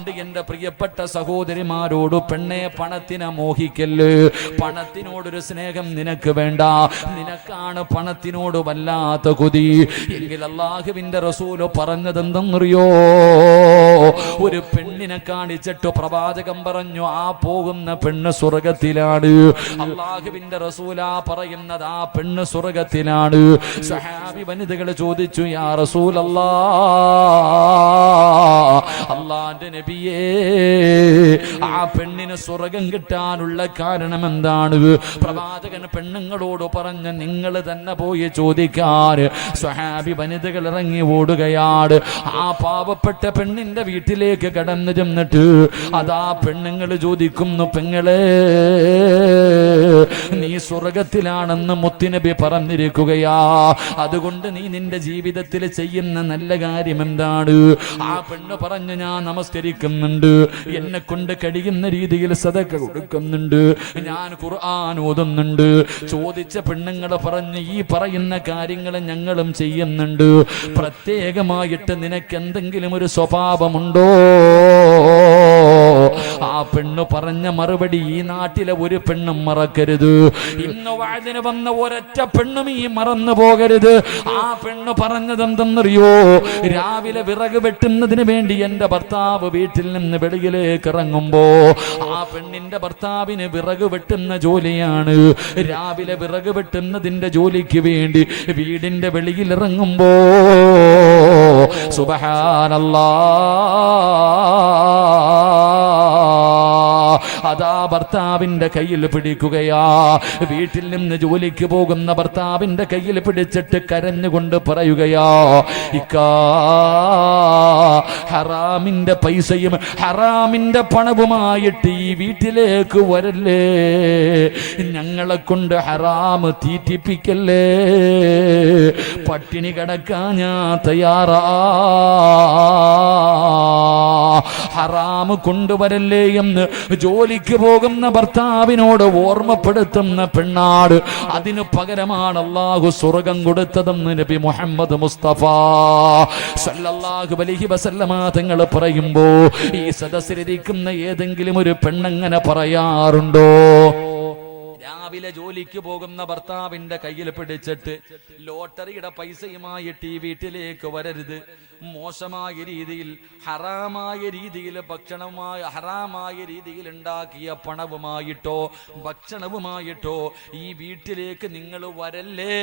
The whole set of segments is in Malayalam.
അതുകൊണ്ട് എന്റെ പ്രിയപ്പെട്ട സഹോദരിമാരോട് പെണ്ണെ പണത്തിനെ മോഹിക്കല്ല്. പണത്തിനോടൊരു സ്നേഹം നിനക്ക് വേണ്ട. നിനക്കാണ് പണത്തിനോട് വല്ലാത്ത കൊതി എങ്കിൽ അല്ലാഹുവിന്റെ റസൂല് പറഞ്ഞതെന്തെന്നറിയോ? ഒരു പെണ്ണിനെ കാണിച്ചിട്ട് പ്രവാചകൻ പറഞ്ഞു ആ പോകുന്ന പെണ്ണ് സ്വർഗത്തിലാണ്. അല്ലാഹുവിന്റെ റസൂലാ പറയുന്നത് ആ പെണ്ണ് സ്വർഗത്തിലാണ്. സഹാബി വനിതകൾ ചോദിച്ചു യാ റസൂലല്ലാഹ്, അല്ലാഹുവിന്റെ നബിയേ ആ പെണ്ണിന് സ്വർഗം കിട്ടാനുള്ള കാരണം എന്താണ്? പ്രവാചകൻ പെണ്ണുങ്ങളോട് പറഞ്ഞ നിങ്ങൾ തന്നെ പോയി ചോദിക്കാൻ. സ്വഹാബി വനിതകൾ ഇറങ്ങി ഓടുകയാണ്. ആ പാവപ്പെട്ട പെണ്ണിന്റെ വീട്ടിലേക്ക് കടന്നു ചെന്നിട്ട് അതാ പെണ്ണുങ്ങൾ ചോദിക്കുന്നു, പെങ്ങളെ നീ സ്വർഗത്തിലാണെന്ന് മുത്തുനബി പറഞ്ഞിരിക്കുകയാ, അതുകൊണ്ട് നീ നിന്റെ ജീവിതത്തിൽ ചെയ്യുന്ന നല്ല കാര്യം എന്താണ്? ആ പെണ്ണ് പറഞ്ഞു ഞാൻ നമസ്കരിക്കുന്നുണ്ട്, എന്നെ കൊണ്ട് കഴിയുന്ന രീതിയിൽ സദഖ കൊടുക്കുന്നുണ്ട്, ഞാൻ ഖുർആൻ ഓതുന്നുണ്ട്. ചോദിച്ച പെണ്ണുങ്ങൾ പറഞ്ഞു ഈ പറയുന്ന കാര്യങ്ങൾ ഞങ്ങളും ചെയ്യുന്നുണ്ട്, പ്രത്യേകമായിട്ട് നിനക്ക് എന്തെങ്കിലും ഒരു സ്വഭാവമുണ്ടോ? ആ പെണ്ണ് പറഞ്ഞ മറുപടി ഈ നാട്ടിലെ ഒരു പെണ്ണും മറക്കരുത്. ഇന്ന് വാഴ്ന്നിന് വന്ന ഒരൊറ്റ പെണ്ണും ഈ മറന്നു പോകരുത്. ആ പെണ്ണ് പറഞ്ഞത് എന്തെന്നറിയോ? രാവിലെ വിറക് വെട്ടുന്നതിന് വേണ്ടി എന്റെ ഭർത്താവ് വീട്ടിൽ നിന്ന് വെളിയിലേക്ക് ഇറങ്ങുമ്പോ ആ പെണ്ണിന്റെ ഭർത്താവിന് വിറക് വെട്ടുന്ന ജോലിയാണ്. രാവിലെ വിറക് വെട്ടുന്നതിന്റെ ജോലിക്ക് വേണ്ടി വീടിന്റെ വെളിയിൽ ഇറങ്ങുമ്പോ സുബ്ഹാനല്ലാഹ് അതാ ഭർത്താവിന്റെ കയ്യിൽ പിടിക്കുകയാ. വീട്ടിൽ നിന്ന് ജോലിക്ക് പോകുന്ന ഭർത്താവിന്റെ കയ്യിൽ പിടിച്ചിട്ട് കരഞ്ഞുകൊണ്ട് പറയുകയാ, ഇക്കാ ഹറാമിന്റെ പൈസയും ഹറാമിന്റെ പണവുമായിട്ട് ഈ വീട്ടിലേക്ക് വരല്ലേ, ഞങ്ങളെ കൊണ്ട് ഹറാം തീറ്റിപ്പിക്കല്ലേ, പട്ടിണി കിടക്കാൻ ഞാൻ തയ്യാറാ, ഹറാം കൊണ്ടുവരല്ലേ എന്ന് ജോലിക്ക് പോകുന്ന ഭർത്താവിനോട് ഓർമ്മപ്പെടുത്തുന്ന പെണ്ണാട്. അതിനു പകരമാണ് അല്ലാഹു സ്വർഗം കൊടുത്തതെന്ന് നബി മുഹമ്മദ് മുസ്തഫ സല്ലല്ലാഹു അലൈഹി വസല്ലമ തങ്ങൾ പറയുമ്പോ ഈ സദസ്സിലിരിക്കുന്ന ഏതെങ്കിലും ഒരു പെണ്ണങ്ങനെ പറയാറുണ്ടോ? രാവിലെ ജോലിക്ക് പോകുന്ന ഭർത്താവിന്റെ കയ്യിൽ പിടിച്ചിട്ട് ലോട്ടറിയുടെ പൈസയുമായിട്ട് ഈ വീട്ടിലേക്ക് വരരുത്, മോശമായ രീതിയിൽ ഹറാമായ രീതിയിൽ ഭക്ഷണമായി ഹറാമായ രീതിയിൽ ഉണ്ടാക്കിയ പണവുമായിട്ടോ ഭക്ഷണവുമായിട്ടോ ഈ വീട്ടിലേക്ക് നിങ്ങൾ വരല്ലേ,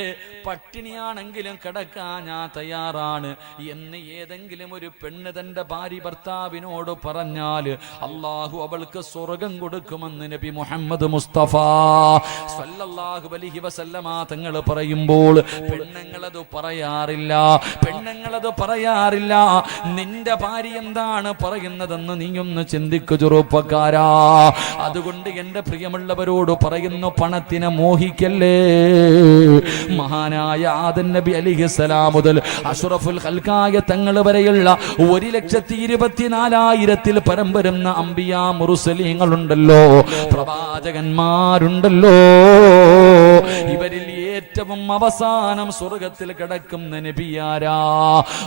പട്ടിണിയാണെങ്കിലും കിടക്കാൻ ഞാൻ തയ്യാറാണ് എന്ന് ഏതെങ്കിലും ഒരു പെണ്ണ് തന്റെ ഭാര്യ ഭർത്താവിനോട് പറഞ്ഞാൽ അള്ളാഹു അവൾക്ക് സ്വർഗം കൊടുക്കുമെന്ന് നബി മുഹമ്മദ് മുസ്തഫ സല്ലല്ലാഹു അലൈഹി വസല്ലമ തങ്ങൾ പറയുമ്പോൾ പെണ്ണുങ്ങളത് പറയാറില്ല. നിന്റെ ഭാര്യ എന്താണ് പറയുന്നതെന്ന് നീയൊന്ന് ചിന്തിക്കു ചെറുപ്പക്കാരാ. അതുകൊണ്ട് എന്റെ പ്രിയമുള്ളവരോട് പറയുന്നു, പണത്തിനെ മോഹിക്കല്ലേ. മഹാനായ ആദം നബി അലൈഹിസ്സലാം മുതൽ അഷ്റഫുൽ ഖൽഖായ തങ്ങൾ വരെയുള്ള 1,24,000 പരം വരുന്ന അംബിയാ മുർസലീങ്ങളുണ്ടല്ലോ, പ്രവാചകന്മാരുണ്ടല്ലോ. ഇവരിൽ ഏറ്റവും അവസാനം സ്വർഗത്തിൽ കിടക്കുന്ന നബിയാരാ?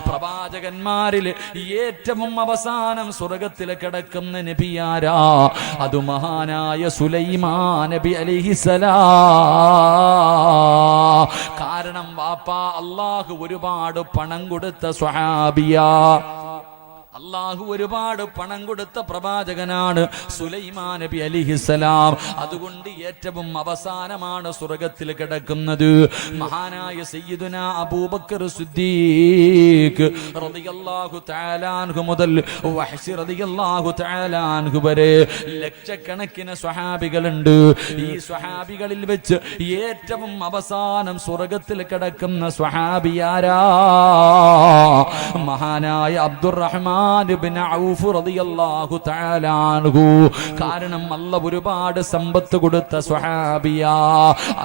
പ്രവാചകന്മാരിൽ ഏറ്റവും അവസാനം സ്വർഗത്തിൽ കിടക്കുന്ന നബിയാരാ? അത് മഹാനായ സുലൈമാൻ നബി അലൈഹിസ്സലാം. കാരണം വാപ്പാ അല്ലാഹു ഒരുപാട് പണം കൊടുത്ത സ്വഹാബിയാ, അല്ലാഹു ഒരുപാട് പണം കൊടുത്ത പ്രവാചകനാണ് സുലൈമാൻ നബി അലൈഹിസ്സലാം. അതുകൊണ്ട് ഏറ്റവും അവസാനമാണ് സ്വർഗത്തിൽ കിടക്കുന്നത്. മഹാനായ സയ്യിദുനാ അബൂബക്കർ സിദ്ദീഖ് റളിയല്ലാഹു തആല അൻഹു മുതൽ വഹ്ശി റളിയല്ലാഹു തആല അൻഹു വരെ ലക്ഷക്കണക്കിന് സ്വഹാബികളുണ്ട്. ഈ സ്വഹാബികളിൽ വെച്ച് ഏറ്റവും അവസാനം സ്വർഗത്തിൽ കിടക്കുന്ന സ്വഹാബിയാരാ? മഹാനായ അബ്ദുറഹ്മാൻ ഇബ്നു ഔഫ് റളിയല്ലാഹു തആല അൻഹു. കാരണം അല്ലാഹു ഒരുപാട് സമ്പത്ത് കൊടുത്ത സ്വഹാബിയാ.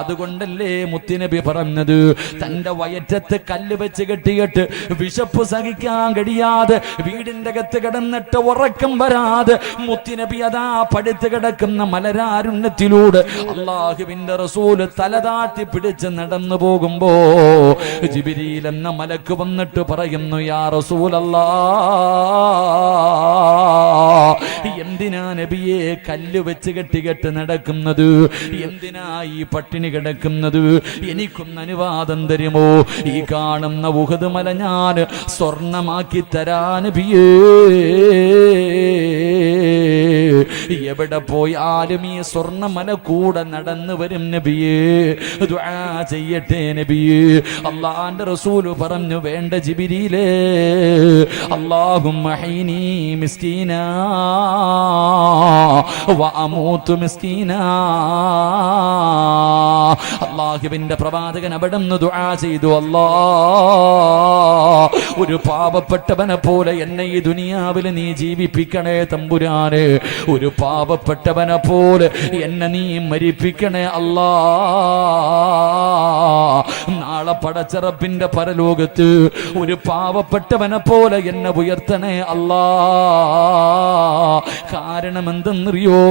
അതുകൊണ്ടല്ലേ മുത്തുനബി പറഞ്ഞത്, തന്റെ വയറ്റത്ത് കല്ല് വെച്ച് കെട്ടിയിട്ട് വിശപ്പ് സഹിക്കാൻ കഴിയാതെ വീടിന്റെ അകത്ത് കിടന്നിട്ട് ഉറക്കം വരാതെ മുത്തുനബി അതാ പടുത്ത് കിടക്കുന്ന മലരാരുണ്യത്തിലൂടെ അല്ലാഹുവിന്റെ റസൂൽ തലതാട്ടി പിടിച്ച് നടന്നു പോകുമ്പോ ജിബ്രീൽ എന്ന മലക്ക് വന്നിട്ട് പറയുന്നു, യാ റസൂലല്ലാഹ്, എന്തിനാ നബിയെ കല്ല് വെച്ച് കെട്ടി നടക്കുന്നത്? എന്തിനാ ഈ പട്ടിണി കിടക്കുന്നത്? എനിക്കൊന്ന് അനുവാദം തരുമോ? ഈ കാണുന്ന ഉഹദ് മല ഞാൻ സ്വർണമാക്കി തരാൻ നബിയേ. എവിടെ പോയാലും ഈ സ്വർണ്ണമല കൂടെ നടന്നു വരും നബിയേ. ദുആ ചെയ്യട്ടെ നബിയേ. അല്ലാഹുവിന്റെ റസൂൽ പറഞ്ഞു, വേണ്ട ജിബ്രീലേ, അല്ലാഹുമ്മ ഹീനി മിസ്കീനാ വ അമൂതു മിസ്കീനാ. അല്ലാഹുവിന്റെ പ്രവാചകൻ അവിടുന്ന് ദുആ ചെയ്തു, അല്ലാഹ്, ഒരു പാവപ്പെട്ടവനെ പോലെ എന്നെ ഈ ദുനിയാവിൽ നീ ജീവിപ്പിക്കണേ തമ്പുരാനെ. ഒരു പാവപ്പെട്ടവനെ പോലെ എന്നെ നീ മരിപ്പിക്കണേ അല്ലാ. നാളെ പടച്ചറപ്പിന്റെ പരലോകത്ത് ഒരു പാവപ്പെട്ടവനെ പോലെ എന്നെ ഉയർത്തണേ അല്ലാ. കാരണം എന്തെന്നറിയോ?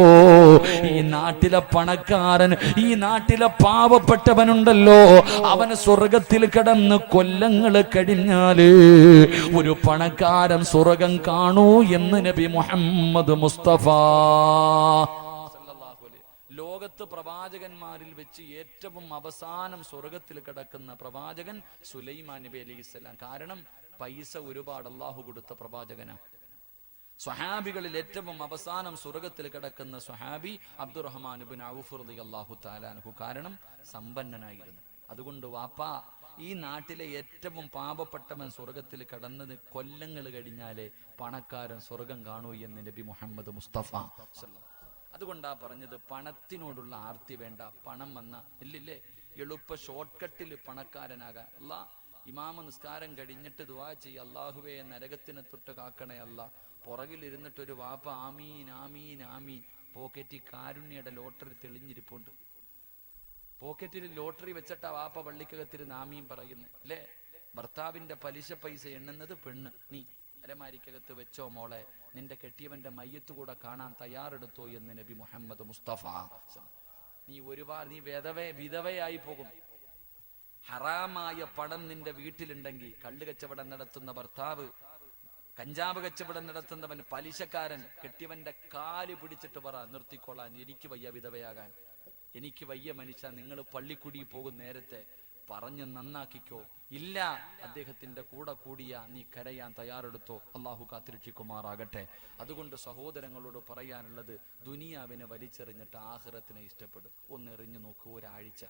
ഈ നാട്ടിലെ പണക്കാരൻ, ഈ നാട്ടിലെ പാവപ്പെട്ടവനുണ്ടല്ലോ, അവന് സ്വർഗത്തിൽ കിടന്ന് കൊല്ലങ്ങൾ കഴിഞ്ഞാല് ഒരു പണക്കാരൻ സ്വർഗം കാണൂ എന്ന് നബി മുഹമ്മദ് മുസ്തഫ. ലോകത്ത് പ്രവാചകന്മാരിൽ വെച്ച് ഏറ്റവും അവസാനം സ്വർഗത്തിൽ കിടക്കുന്ന പ്രവാചകൻ സുലൈമാൻ നബി അലൈഹിസ്സലാം. കാരണം പൈസ ഒരുപാട് അള്ളാഹു കൊടുത്ത പ്രവാചകനാണ്. സ്വഹാബികളിൽ ഏറ്റവും അവസാനം സ്വർഗത്തിൽ കിടക്കുന്ന സ്വഹാബി അബ്ദുറഹ്മാൻ ഇബ്നു ഔഫ് റളിയല്ലാഹു തആല അൻഹു. കാരണം സമ്പന്നനായിരുന്നു. അതുകൊണ്ട് വാപ്പാ, ഈ നാട്ടിലെ ഏറ്റവും പാവപ്പെട്ടവൻ സ്വർഗത്തിൽ കടന്നത് കൊല്ലങ്ങൾ കഴിഞ്ഞാലേ പണക്കാരൻ സ്വർഗം കാണൂ എന്ന് നബി മുഹമ്മദ് മുസ്തഫ. അതുകൊണ്ടാ പറഞ്ഞത്, പണത്തിനോടുള്ള ആർത്തി വേണ്ട. പണം വന്ന ഇല്ലേ എളുപ്പ ഷോർട്ട് കട്ടിൽ പണക്കാരനാകാൻ. അല്ലാ, ഇമാമ നിസ്കാരം കഴിഞ്ഞിട്ട് ദുആ ചെയ്യ, അല്ലാഹുവേ നരകത്തിനെ തൊട്ട് കാക്കണേ അല്ലാ. പുറകിലിരുന്നിട്ടൊരു വാപ്പ ആമീൻ ആമീൻ ആമീൻ. പോക്കറ്റിൽ കാരുണ്യയുടെ ലോട്ടറി തെളിഞ്ഞിരിപ്പുണ്ട്. പോക്കറ്റിൽ ലോട്ടറി വെച്ചിട്ടാ വാപ്പ പള്ളിക്കകത്തിരുന്ന് ആമീൻ പറയുന്നു അല്ലേ. ഭർത്താവിന്റെ പലിശ പൈസ എണ്ണുന്നത് പെണ്ണ്. നീ അലമാരിക്കകത്ത് വെച്ചോ മോളെ, നിന്റെ കെട്ടിയവന്റെ മയ്യത്ത് കൂടെ കാണാൻ തയ്യാറെടുത്തോ എന്ന് നബി മുഹമ്മദ് മുസ്തഫ. നീ വിധവയായി പോകും. ഹറാമായ പണം നിന്റെ വീട്ടിലുണ്ടെങ്കിൽ, കള്ള് കച്ചവടം നടത്തുന്ന ഭർത്താവ്, കഞ്ചാവ് കച്ചവടം നടത്തുന്നവൻ, പലിശക്കാരൻ, കെട്ടിയവന്റെ കാല് പിടിച്ചിട്ട് പറ, നിർത്തിക്കൊള്ളാൻ, എനിക്ക് വയ്യ വിധവയാകാൻ, എനിക്ക് വയ്യ മനുഷ്യ, നിങ്ങൾ പള്ളിക്കുടി പോകും നേരത്തെ പറഞ്ഞ് നന്നാക്കിക്കോ. ഇല്ല, അദ്ദേഹത്തിന്റെ കൂടെ കൂടിയ നീ കരയാൻ തയ്യാറെടുത്തോ. അള്ളാഹു കാത്തിരക്ഷിക്കുമാറാകട്ടെ. അതുകൊണ്ട് സഹോദരങ്ങളോട് പറയാനുള്ളത്, ദുനിയാവിനെ വലിച്ചെറിഞ്ഞിട്ട് ആഖിറത്തിനെ ഇഷ്ടപ്പെടും. ഒന്ന് എറിഞ്ഞു നോക്കൂ ഒരാഴ്ച.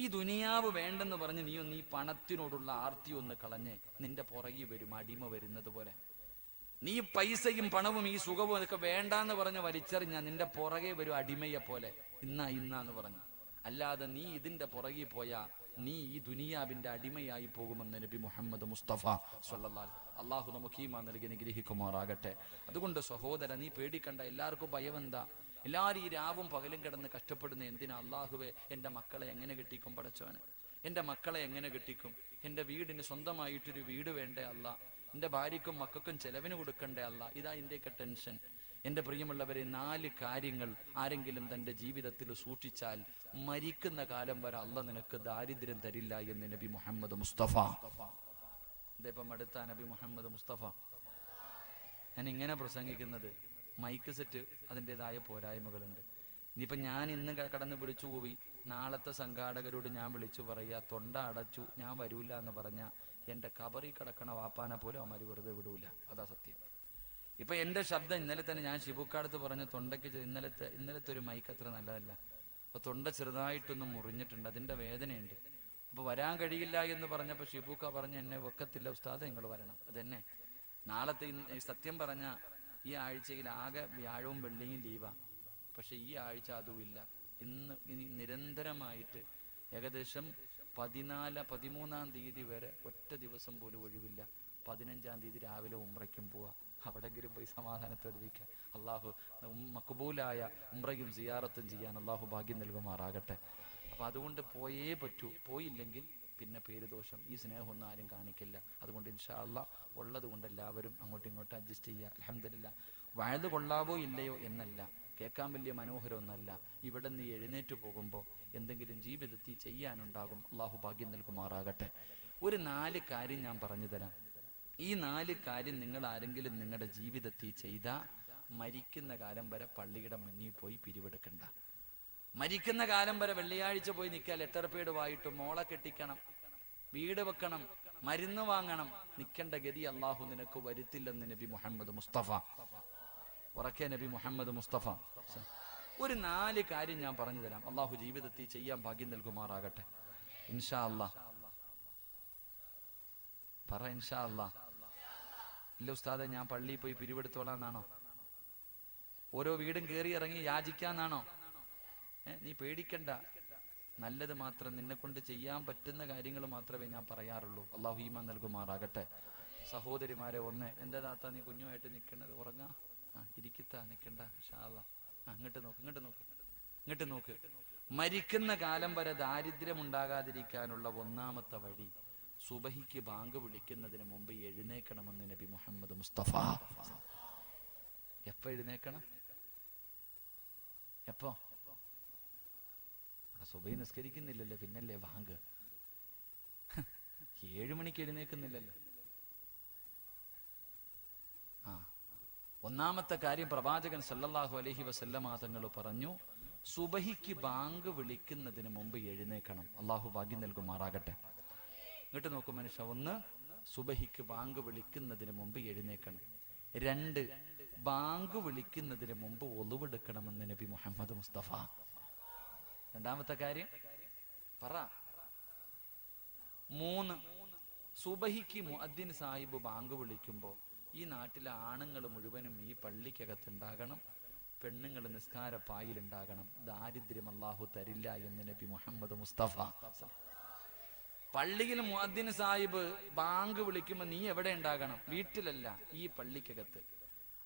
ഈ ദുനിയാവ് വേണ്ടെന്ന് പറഞ്ഞ് നീ പണത്തിനോടുള്ള ആർത്തി ഒന്ന് കളഞ്ഞ് നിന്റെ പുറകിൽ വരും അടിമ വരുന്നത് പോലെ. നീ പൈസയും പണവും ഈ സുഖവും ഒക്കെ വേണ്ടാന്ന് പറഞ്ഞ് വലിച്ചെറിഞ്ഞാൽ നിന്റെ പുറകെ വരും അടിമയെ പോലെ. ഇന്നാന്ന് പറഞ്ഞു. അല്ലാതെ നീ ഇതിന്റെ പുറകിൽ പോയാ നീ ഈ ദുനിയാവിന്റെ അടിമയായി പോകുമെന്ന് നബി മുഹമ്മദ് മുസ്തഫ സ്വല്ലല്ലാഹു അലൈഹി. അള്ളാഹു നമുക്ക് ഈമാൻ നൽകി അനുഗ്രഹിക്കുമാറാകട്ടെ. അതുകൊണ്ട് സഹോദര, നീ പേടിക്കണ്ട. എല്ലാവർക്കും ഭയമെന്താ? എല്ലാവരും ഈ രാവും പകലും കിടന്ന് കഷ്ടപ്പെടുന്ന എന്തിനാ? അള്ളാഹുവേ, എൻ്റെ മക്കളെ എങ്ങനെ കെട്ടിക്കും പടച്ചവനെ? എൻ്റെ മക്കളെ എങ്ങനെ കെട്ടിക്കും? എൻ്റെ വീടിന് സ്വന്തമായിട്ടൊരു വീട് വേണ്ടേ അല്ല? എൻ്റെ ഭാര്യക്കും മക്കൾക്കും ചെലവിന് കൊടുക്കണ്ടേ അല്ല? ഇതാ എൻ്റെയൊക്കെ ടെൻഷൻ. എൻ്റെ പ്രിയമുള്ളവരെ, 4 കാര്യങ്ങൾ ആരെങ്കിലും തൻ്റെ ജീവിതത്തിൽ സൂക്ഷിച്ചാൽ മരിക്കുന്ന കാലം വരെ അല്ല നിനക്ക് ദാരിദ്ര്യം തരില്ല എന്ന് നബി മുഹമ്മദ് മുസ്തഫ. ഇതേപ്പം അടുത്ത നബി മുഹമ്മദ് മുസ്തഫ. ഞാൻ ഇങ്ങനെ പ്രസംഗിക്കുന്നത്, മൈക്ക് സെറ്റ് അതിൻ്റെതായ പോരായ്മകളുണ്ട്. ഇനിയിപ്പം ഞാൻ ഇന്ന് കടന്ന് വിളിച്ചു പോയി, നാളത്തെ സംഘാടകരോട് ഞാൻ വിളിച്ചു പറയുക, തൊണ്ട അടച്ചു ഞാൻ വരൂല എന്ന് പറഞ്ഞാൽ എൻ്റെ കബറി കിടക്കണ വാപ്പാനെ പോലും അവന്മാർ വെറുതെ വിടൂല. അതാ സത്യം. ഇപ്പൊ എൻ്റെ ശബ്ദം ഇന്നലെ തന്നെ ഞാൻ ഷിബുക്കാടത്ത് പറഞ്ഞ തൊണ്ടയ്ക്ക് ഇന്നലത്തെ ഒരു മൈക്ക് അത്ര നല്ലതല്ല. അപ്പൊ തൊണ്ട ചെറുതായിട്ടൊന്ന് മുറിഞ്ഞിട്ടുണ്ട്, അതിൻ്റെ വേദനയുണ്ട്. അപ്പൊ വരാൻ കഴിയില്ല എന്ന് പറഞ്ഞപ്പോൾ ഷിബുക്ക പറഞ്ഞ്, എന്നെ വെക്കത്തില്ല ഉസ്താദ്, നിങ്ങൾ വരണം. അതെന്നെ നാളത്തെ സത്യം പറഞ്ഞ ഈ ആഴ്ചയിൽ ആകെ വ്യാഴവും വെള്ളിയും ലീവാ. പക്ഷെ ഈ ആഴ്ച അതുമില്ല. ഇന്ന് നിരന്തരമായിട്ട് ഏകദേശം 13-ാം തീയതി വരെ ഒറ്റ ദിവസം പോലും ഒഴിവില്ല. 15-ാം തീയതി രാവിലെ ഉംറയ്ക്കും പോവാ. അവിടെങ്കിലും പോയി സമാധാനത്തോടെ ഇരിക്കുക. അള്ളാഹു മക്ബൂലായ ഉംറയും സിയാറത്തും ചെയ്യാൻ അള്ളാഹു ഭാഗ്യം നൽകുമാറാകട്ടെ. അപ്പൊ അതുകൊണ്ട് പോയേ പറ്റൂ. പോയില്ലെങ്കിൽ പിന്നെ പേരുദോഷം, ഈ സ്നേഹമൊന്നും ആരും കാണിക്കില്ല. അതുകൊണ്ട് ഇൻഷാ അള്ളാഹ് ഉള്ളത് കൊണ്ട് എല്ലാവരും അങ്ങോട്ടും ഇങ്ങോട്ടും അഡ്ജസ്റ്റ് ചെയ്യുക. അൽഹംദുലില്ലാഹ്. വയത് കൊള്ളാവോ ഇല്ലയോ എന്നല്ല, കേൾക്കാൻ വലിയ മനോഹരമൊന്നല്ല. ഇവിടെ നീ എഴുന്നേറ്റ് പോകുമ്പോൾ എന്തെങ്കിലും ജീവിതത്തിൽ ചെയ്യാനുണ്ടാകും. അള്ളാഹു ഭാഗ്യം നൽകുമാറാകട്ടെ. ഒരു 4 കാര്യം ഞാൻ പറഞ്ഞു തരാം. ഈ 4 കാര്യം നിങ്ങൾ ആരെങ്കിലും നിങ്ങളുടെ ജീവിതത്തിൽ ചെയ്താൽ മരിക്കുന്ന കാലം വരെ പള്ളിയുടെ മുന്നിൽ പോയി പിരിവെടുക്കണ്ട. മരിക്കുന്ന കാലം വരെ വെള്ളിയാഴ്ച പോയി നിൽക്കുക, ലെറ്റർ പേഡ് വായിട്ടു, മോളെ കെട്ടിക്കണം, വീട് വെക്കണം, മരുന്ന് വാങ്ങണം. നിൽക്കേണ്ട ഗതി അള്ളാഹു നിനക്ക് വരുത്തില്ലെന്ന് നബി മുഹമ്മദ് മുസ്തഫ. ഉറക്കെ നബി മുഹമ്മദ് മുസ്തഫ. ഒരു 4 കാര്യം ഞാൻ പറഞ്ഞു തരാം. അള്ളാഹു ജീവിതത്തിൽ ചെയ്യാൻ ഭാഗ്യം നൽകുമാറാകട്ടെ ഇൻഷാ അല്ലാ. പറ ഇൻഷാ അല്ലാ. ഇല്ല ഉസ്താദെ ഞാൻ പള്ളിയിൽ പോയി പിരിവെടുത്തോളാന്നാണോ? ഓരോ വീടും കയറി ഇറങ്ങി യാചിക്കാന്നാണോ? നീ പേടിക്കണ്ട, നല്ലത് മാത്രം നിന്നെ കൊണ്ട് ചെയ്യാൻ പറ്റുന്ന കാര്യങ്ങൾ മാത്രമേ ഞാൻ പറയാറുള്ളൂ. അള്ളാഹു ഈമാൻ നൽകുമാറാകട്ടെ. സഹോദരിമാരെ, എൻ്റെ താത്ത നീ കുഞ്ഞുമായിട്ട് നിൽക്കണത്, ഉറങ്ങാ, ഇരിക്കത്താ, നിൽക്കണ്ട ഇൻഷാ അല്ലാ. ഇങ്ങോട്ട് നോക്ക്. മരിക്കുന്ന കാലം വരെ ദാരിദ്ര്യമുണ്ടാകാതിരിക്കാനുള്ള ഒന്നാമത്തെ വഴി സുബഹിക്ക് ബാങ്ക് വിളിക്കുന്നതിന് മുമ്പ് എഴുന്നേക്കണമെന്ന് നബി മുഹമ്മദ് മുസ്തഫ. എപ്പോ എഴുന്നേക്കണം? എപ്പോ? സുബഹി നിസ്കരിക്കുന്നില്ലല്ലോ, പിന്നല്ലേ ബാങ്ക്. 7 മണിക്ക് എഴുന്നേക്കുന്നില്ലല്ലോ. ഒന്നാമത്തെ കാര്യം പ്രവാചകൻ സല്ലല്ലാഹു അലൈഹി വസല്ലമ തങ്ങൾ പറഞ്ഞു, സുബഹിക്ക് ബാങ്ക് വിളിക്കുന്നതിന് മുമ്പ് എഴുന്നേക്കണം. അള്ളാഹു ഭാഗ്യം നൽകുമാറാകട്ടെ. ഇങ്ങോട്ട് നോക്കും മനുഷ്യ. 1, സുബഹിക്ക് ബാങ്ക് വിളിക്കുന്നതിന് മുമ്പ് എഴുന്നേക്കണം. 2, ബാങ്ക് വിളിക്കുന്നതിന് മുമ്പ് ഒളുവെടുക്കണമെന്ന് നബി മുഹമ്മദ് മുസ്തഫ. രണ്ടാമത്തെ കാര്യം പറ. 3, സുബഹിക്ക് മുഅദ്ദിൻ സാഹിബ് ബാങ്ക് വിളിക്കുമ്പോൾ ഈ നാട്ടിലെ ആണുങ്ങൾ മുഴുവനും ഈ പള്ളിക്കകത്തുണ്ടാകണം, പെണ്ണുങ്ങൾ നിസ്കാര പായിലുണ്ടാകണം. ദാരിദ്ര്യം അല്ലാഹു തരില്ല എന്ന് നബി മുഹമ്മദ് മുസ്തഫ. പള്ളിയിൽ മുഅദ്ദിൻ സാഹിബ് ബാങ്ക് വിളിക്കുമ്പോൾ നീ എവിടെ ഉണ്ടാകണം? വീട്ടിലല്ല, ഈ പള്ളിക്കകത്ത്.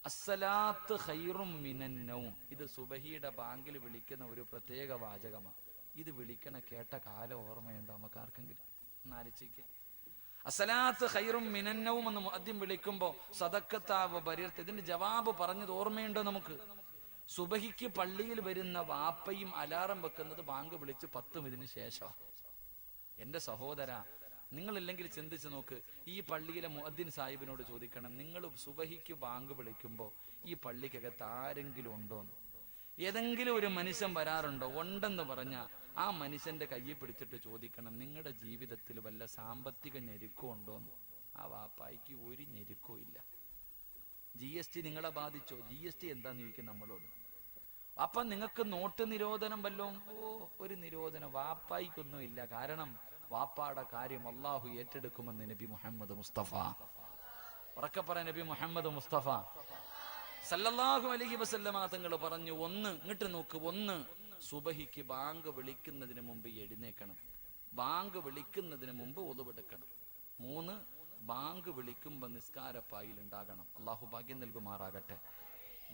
അസ്സലാത്ത് ഖൈറും മിനൻ നൗം, ഇത് സുബഹിയുടെ ബാങ്കിൽ വിളിക്കുന്ന ഒരു പ്രത്യേക വാചകമാണ്. ഇത് വിളിക്കണ കേട്ട കാലം ഓർമ്മയുണ്ടോ നമുക്ക് ആർക്കെങ്കിലും? എന്നാലോചിക്കുക. അസ്സലാത്ത് ഖൈറും മിനൻ നൗം എന്ന് മുഅദ്ദിൻ വിളിക്കുമ്പോൾ സദഖത്താവ ബരീർത്ത്, ഇതിന്റെ ജവാബ് പറഞ്ഞത് ഓർമ്മയുണ്ടോ നമുക്ക്? സുബഹിക്ക് പള്ളിയിൽ വരുന്ന വാപ്പയും അലാറം വെക്കുന്നത് ബാങ്ക് വിളിച്ച് 10 മിനിറ്റിന് ശേഷം. എന്റെ സഹോദര, നിങ്ങളില്ലെങ്കിൽ ചിന്തിച്ചു നോക്ക്. ഈ പള്ളിയിലെ മുഅദ്ദിൻ സാഹിബിനോട് ചോദിക്കണം, നിങ്ങൾ സുബഹിക്ക് ബാങ്ക് വിളിക്കുമ്പോൾ ഈ പള്ളിക്കകത്ത് ആരെങ്കിലും ഉണ്ടോന്ന്? ഏതെങ്കിലും ഒരു മനുഷ്യൻ വരാറുണ്ടോ? ഉണ്ടെന്ന് പറഞ്ഞാൽ ആ മനുഷ്യന്റെ കയ്യിൽ പിടിച്ചിട്ട് ചോദിക്കണം, നിങ്ങളുടെ ജീവിതത്തിൽ വല്ല സാമ്പത്തിക ഞെരുക്കവും ഉണ്ടോന്ന്? ആ വാപ്പായിക്ക് ഒരു ഞെരുക്കവും ഇല്ല. GST നിങ്ങളെ ബാധിച്ചോ? GST എന്താന്ന് ചോദിക്കും നമ്മളോട്. അപ്പം നിങ്ങൾക്ക് നോട്ട് നിരോധനം വല്ലതും? ഒരു നിരോധനം വാപ്പായിക്കൊന്നും ഇല്ല. കാരണം വാപ്പാടെ കാര്യം അള്ളാഹു ഏറ്റെടുക്കുമെന്ന് നബി മുഹമ്മദ് മുസ്തഫ. ഉറക്കെ പറ, നബി മുഹമ്മദ് മുസ്തഫ സല്ലല്ലാഹു അലൈഹി വസല്ലമ തങ്ങൾ പറഞ്ഞു, 1, ഇങ്ങോട്ട് നോക്ക്. 1, സുബഹിക്ക് ബാങ്ക് വിളിക്കുന്നതിന് മുമ്പ് എഴുന്നേക്കണം. ബാങ്ക് വിളിക്കുന്നതിന് മുമ്പ് ഒളുവെടുക്കണം. 3, ബാങ്ക് വിളിക്കുമ്പോൾ നിസ്കാരപ്പായിൽ ഉണ്ടാകണം. അള്ളാഹു ഭാഗ്യം നൽകുമാറാകട്ടെ.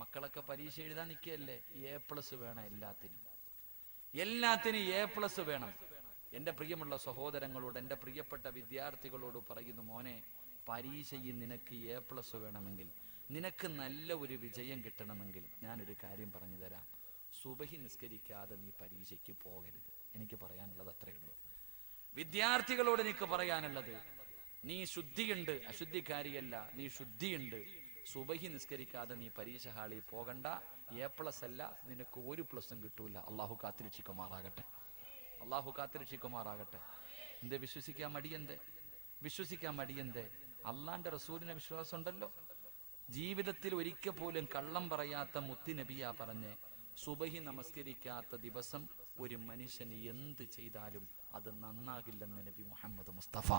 മക്കളൊക്കെ പരീക്ഷ എഴുതാൻ നിൽക്കുകയല്ലേ? A+ വേണം എല്ലാത്തിനും. A+ വേണം. എൻ്റെ പ്രിയമുള്ള സഹോദരങ്ങളോട്, എൻ്റെ പ്രിയപ്പെട്ട വിദ്യാർത്ഥികളോട് പറയുന്നു, മോനെ, പരീക്ഷയിൽ നിനക്ക് A+ വേണമെങ്കിൽ, നിനക്ക് നല്ല ഒരു വിജയം കിട്ടണമെങ്കിൽ ഞാനൊരു കാര്യം പറഞ്ഞു തരാം. സുബഹി നിസ്കരിക്കാതെ നീ പരീക്ഷയ്ക്ക് പോകരുത്. എനിക്ക് പറയാനുള്ളത് അത്രയേ ഉള്ളൂ. വിദ്യാർത്ഥികളോട് എനിക്ക് പറയാനുള്ളത്, നീ ശുദ്ധിയുണ്ട്, അശുദ്ധിക്കാരിയല്ല, നീ ശുദ്ധിയുണ്ട്. സുബഹി നിസ്കരിക്കാതെ നീ പരീക്ഷ ഹാളിൽ പോകണ്ട. A+ അല്ല, നിനക്ക് 1+ കിട്ടൂല. അള്ളാഹു കാത്തിരക്ഷിക്കുമാറാകട്ടെ. അള്ളാഹു കാത്തിരക്ഷിക്കുമാറാകട്ടെ. എന്തേ വിശ്വസിക്കാൻ മടിയെന്തേ? അള്ളാന്റെ റസൂലിനെ വിശ്വാസം ഉണ്ടല്ലോ. ജീവിതത്തിൽ ഒരിക്കൽ പോലും കള്ളം പറയാത്ത മുത്തി നബിയാ പറഞ്ഞേ, സുബഹി നമസ്കരിക്കാത്ത ദിവസം ഒരു മനുഷ്യന് എന്ത് ചെയ്താലും അത് നന്നാകില്ലെന്ന് നബി മുഹമ്മദ് മുസ്തഫ.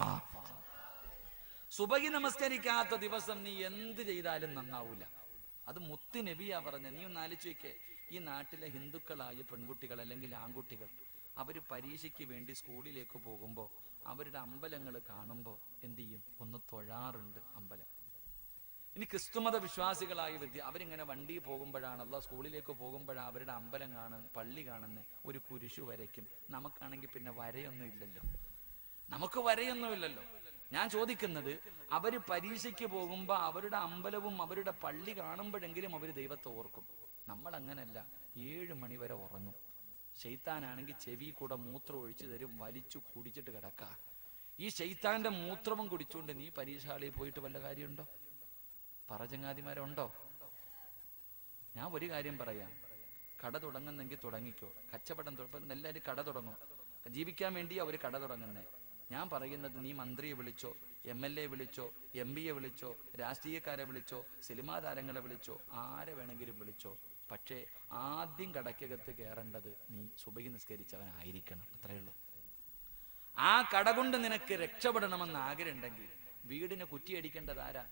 സുബഹി നമസ്കരിക്കാത്ത ദിവസം നീ എന്ത് ചെയ്താലും നന്നാവൂല. അത് മുത്തി നബിയാ പറഞ്ഞ. നീ ഒന്ന് ആലോചിച്ച് വെക്കേ, ഈ നാട്ടിലെ ഹിന്ദുക്കളായ പെൺകുട്ടികൾ അല്ലെങ്കിൽ ആൺകുട്ടികൾ അവര് പരീക്ഷയ്ക്ക് വേണ്ടി സ്കൂളിലേക്ക് പോകുമ്പോൾ അവരുടെ അമ്പലങ്ങൾ കാണുമ്പോൾ എന്ത് ചെയ്യും? ഒന്ന് തൊഴാറുണ്ട് അമ്പലം. ഇനി ക്രിസ്തുമത വിശ്വാസികളായ അവരിങ്ങനെ വണ്ടി പോകുമ്പോഴാണല്ലോ, സ്കൂളിലേക്ക് പോകുമ്പോഴാണ് അവരുടെ അമ്പലം കാണുന്ന, പള്ളി കാണുന്ന ഒരു കുരിശു വരയ്ക്കും. നമുക്കാണെങ്കിൽ പിന്നെ നമുക്ക് വരയൊന്നുമില്ലല്ലോ. ഞാൻ ചോദിക്കുന്നത്, അവര് പരീക്ഷയ്ക്ക് പോകുമ്പോൾ അവരുടെ അമ്പലവും അവരുടെ പള്ളി കാണുമ്പോഴെങ്കിലും അവർ ദൈവത്തെ ഓർക്കും. നമ്മൾ അങ്ങനല്ല, 7 മണി വരെ ഉറങ്ങും. ശൈത്താനാണെങ്കിൽ ചെവി കൂടെ മൂത്രം ഒഴിച്ചു തരും, വലിച്ചു കുടിച്ചിട്ട് കിടക്കുക. ഈ ശൈത്താന്റെ മൂത്രവും കുടിച്ചുകൊണ്ട് നീ പരീക്ഷാളിയിൽ പോയിട്ട് വല്ല കാര്യമുണ്ടോ? പറചങ്ങാതിമാരുണ്ടോ? ഞാൻ ഒരു കാര്യം പറയാം, കട തുടങ്ങുന്നെങ്കിൽ തുടങ്ങിക്കോ, കച്ചവടം എല്ലാവരും കട തുടങ്ങും, ജീവിക്കാൻ വേണ്ടിയാ ഒരു കട തുടങ്ങുന്നേ. ഞാൻ പറയുന്നത്, നീ മന്ത്രിയെ വിളിച്ചോ, MLA വിളിച്ചോ, MP വിളിച്ചോ, രാഷ്ട്രീയക്കാരെ വിളിച്ചോ, സിനിമാ താരങ്ങളെ വിളിച്ചോ, ആരെ വേണമെങ്കിലും വിളിച്ചോ, പക്ഷേ ആദ്യം കടയ്ക്കകത്ത് കയറേണ്ടത് നീ സുബഹി നിസ്കരിച്ചവനായിരിക്കണം. അത്രയേ ഉള്ളൂ. ആ കട കൊണ്ട് നിനക്ക് രക്ഷപ്പെടണമെന്ന് ആഗ്രഹം ഉണ്ടെങ്കിൽ വീടിന് കുറ്റിയടിക്കേണ്ടത് ആരാ?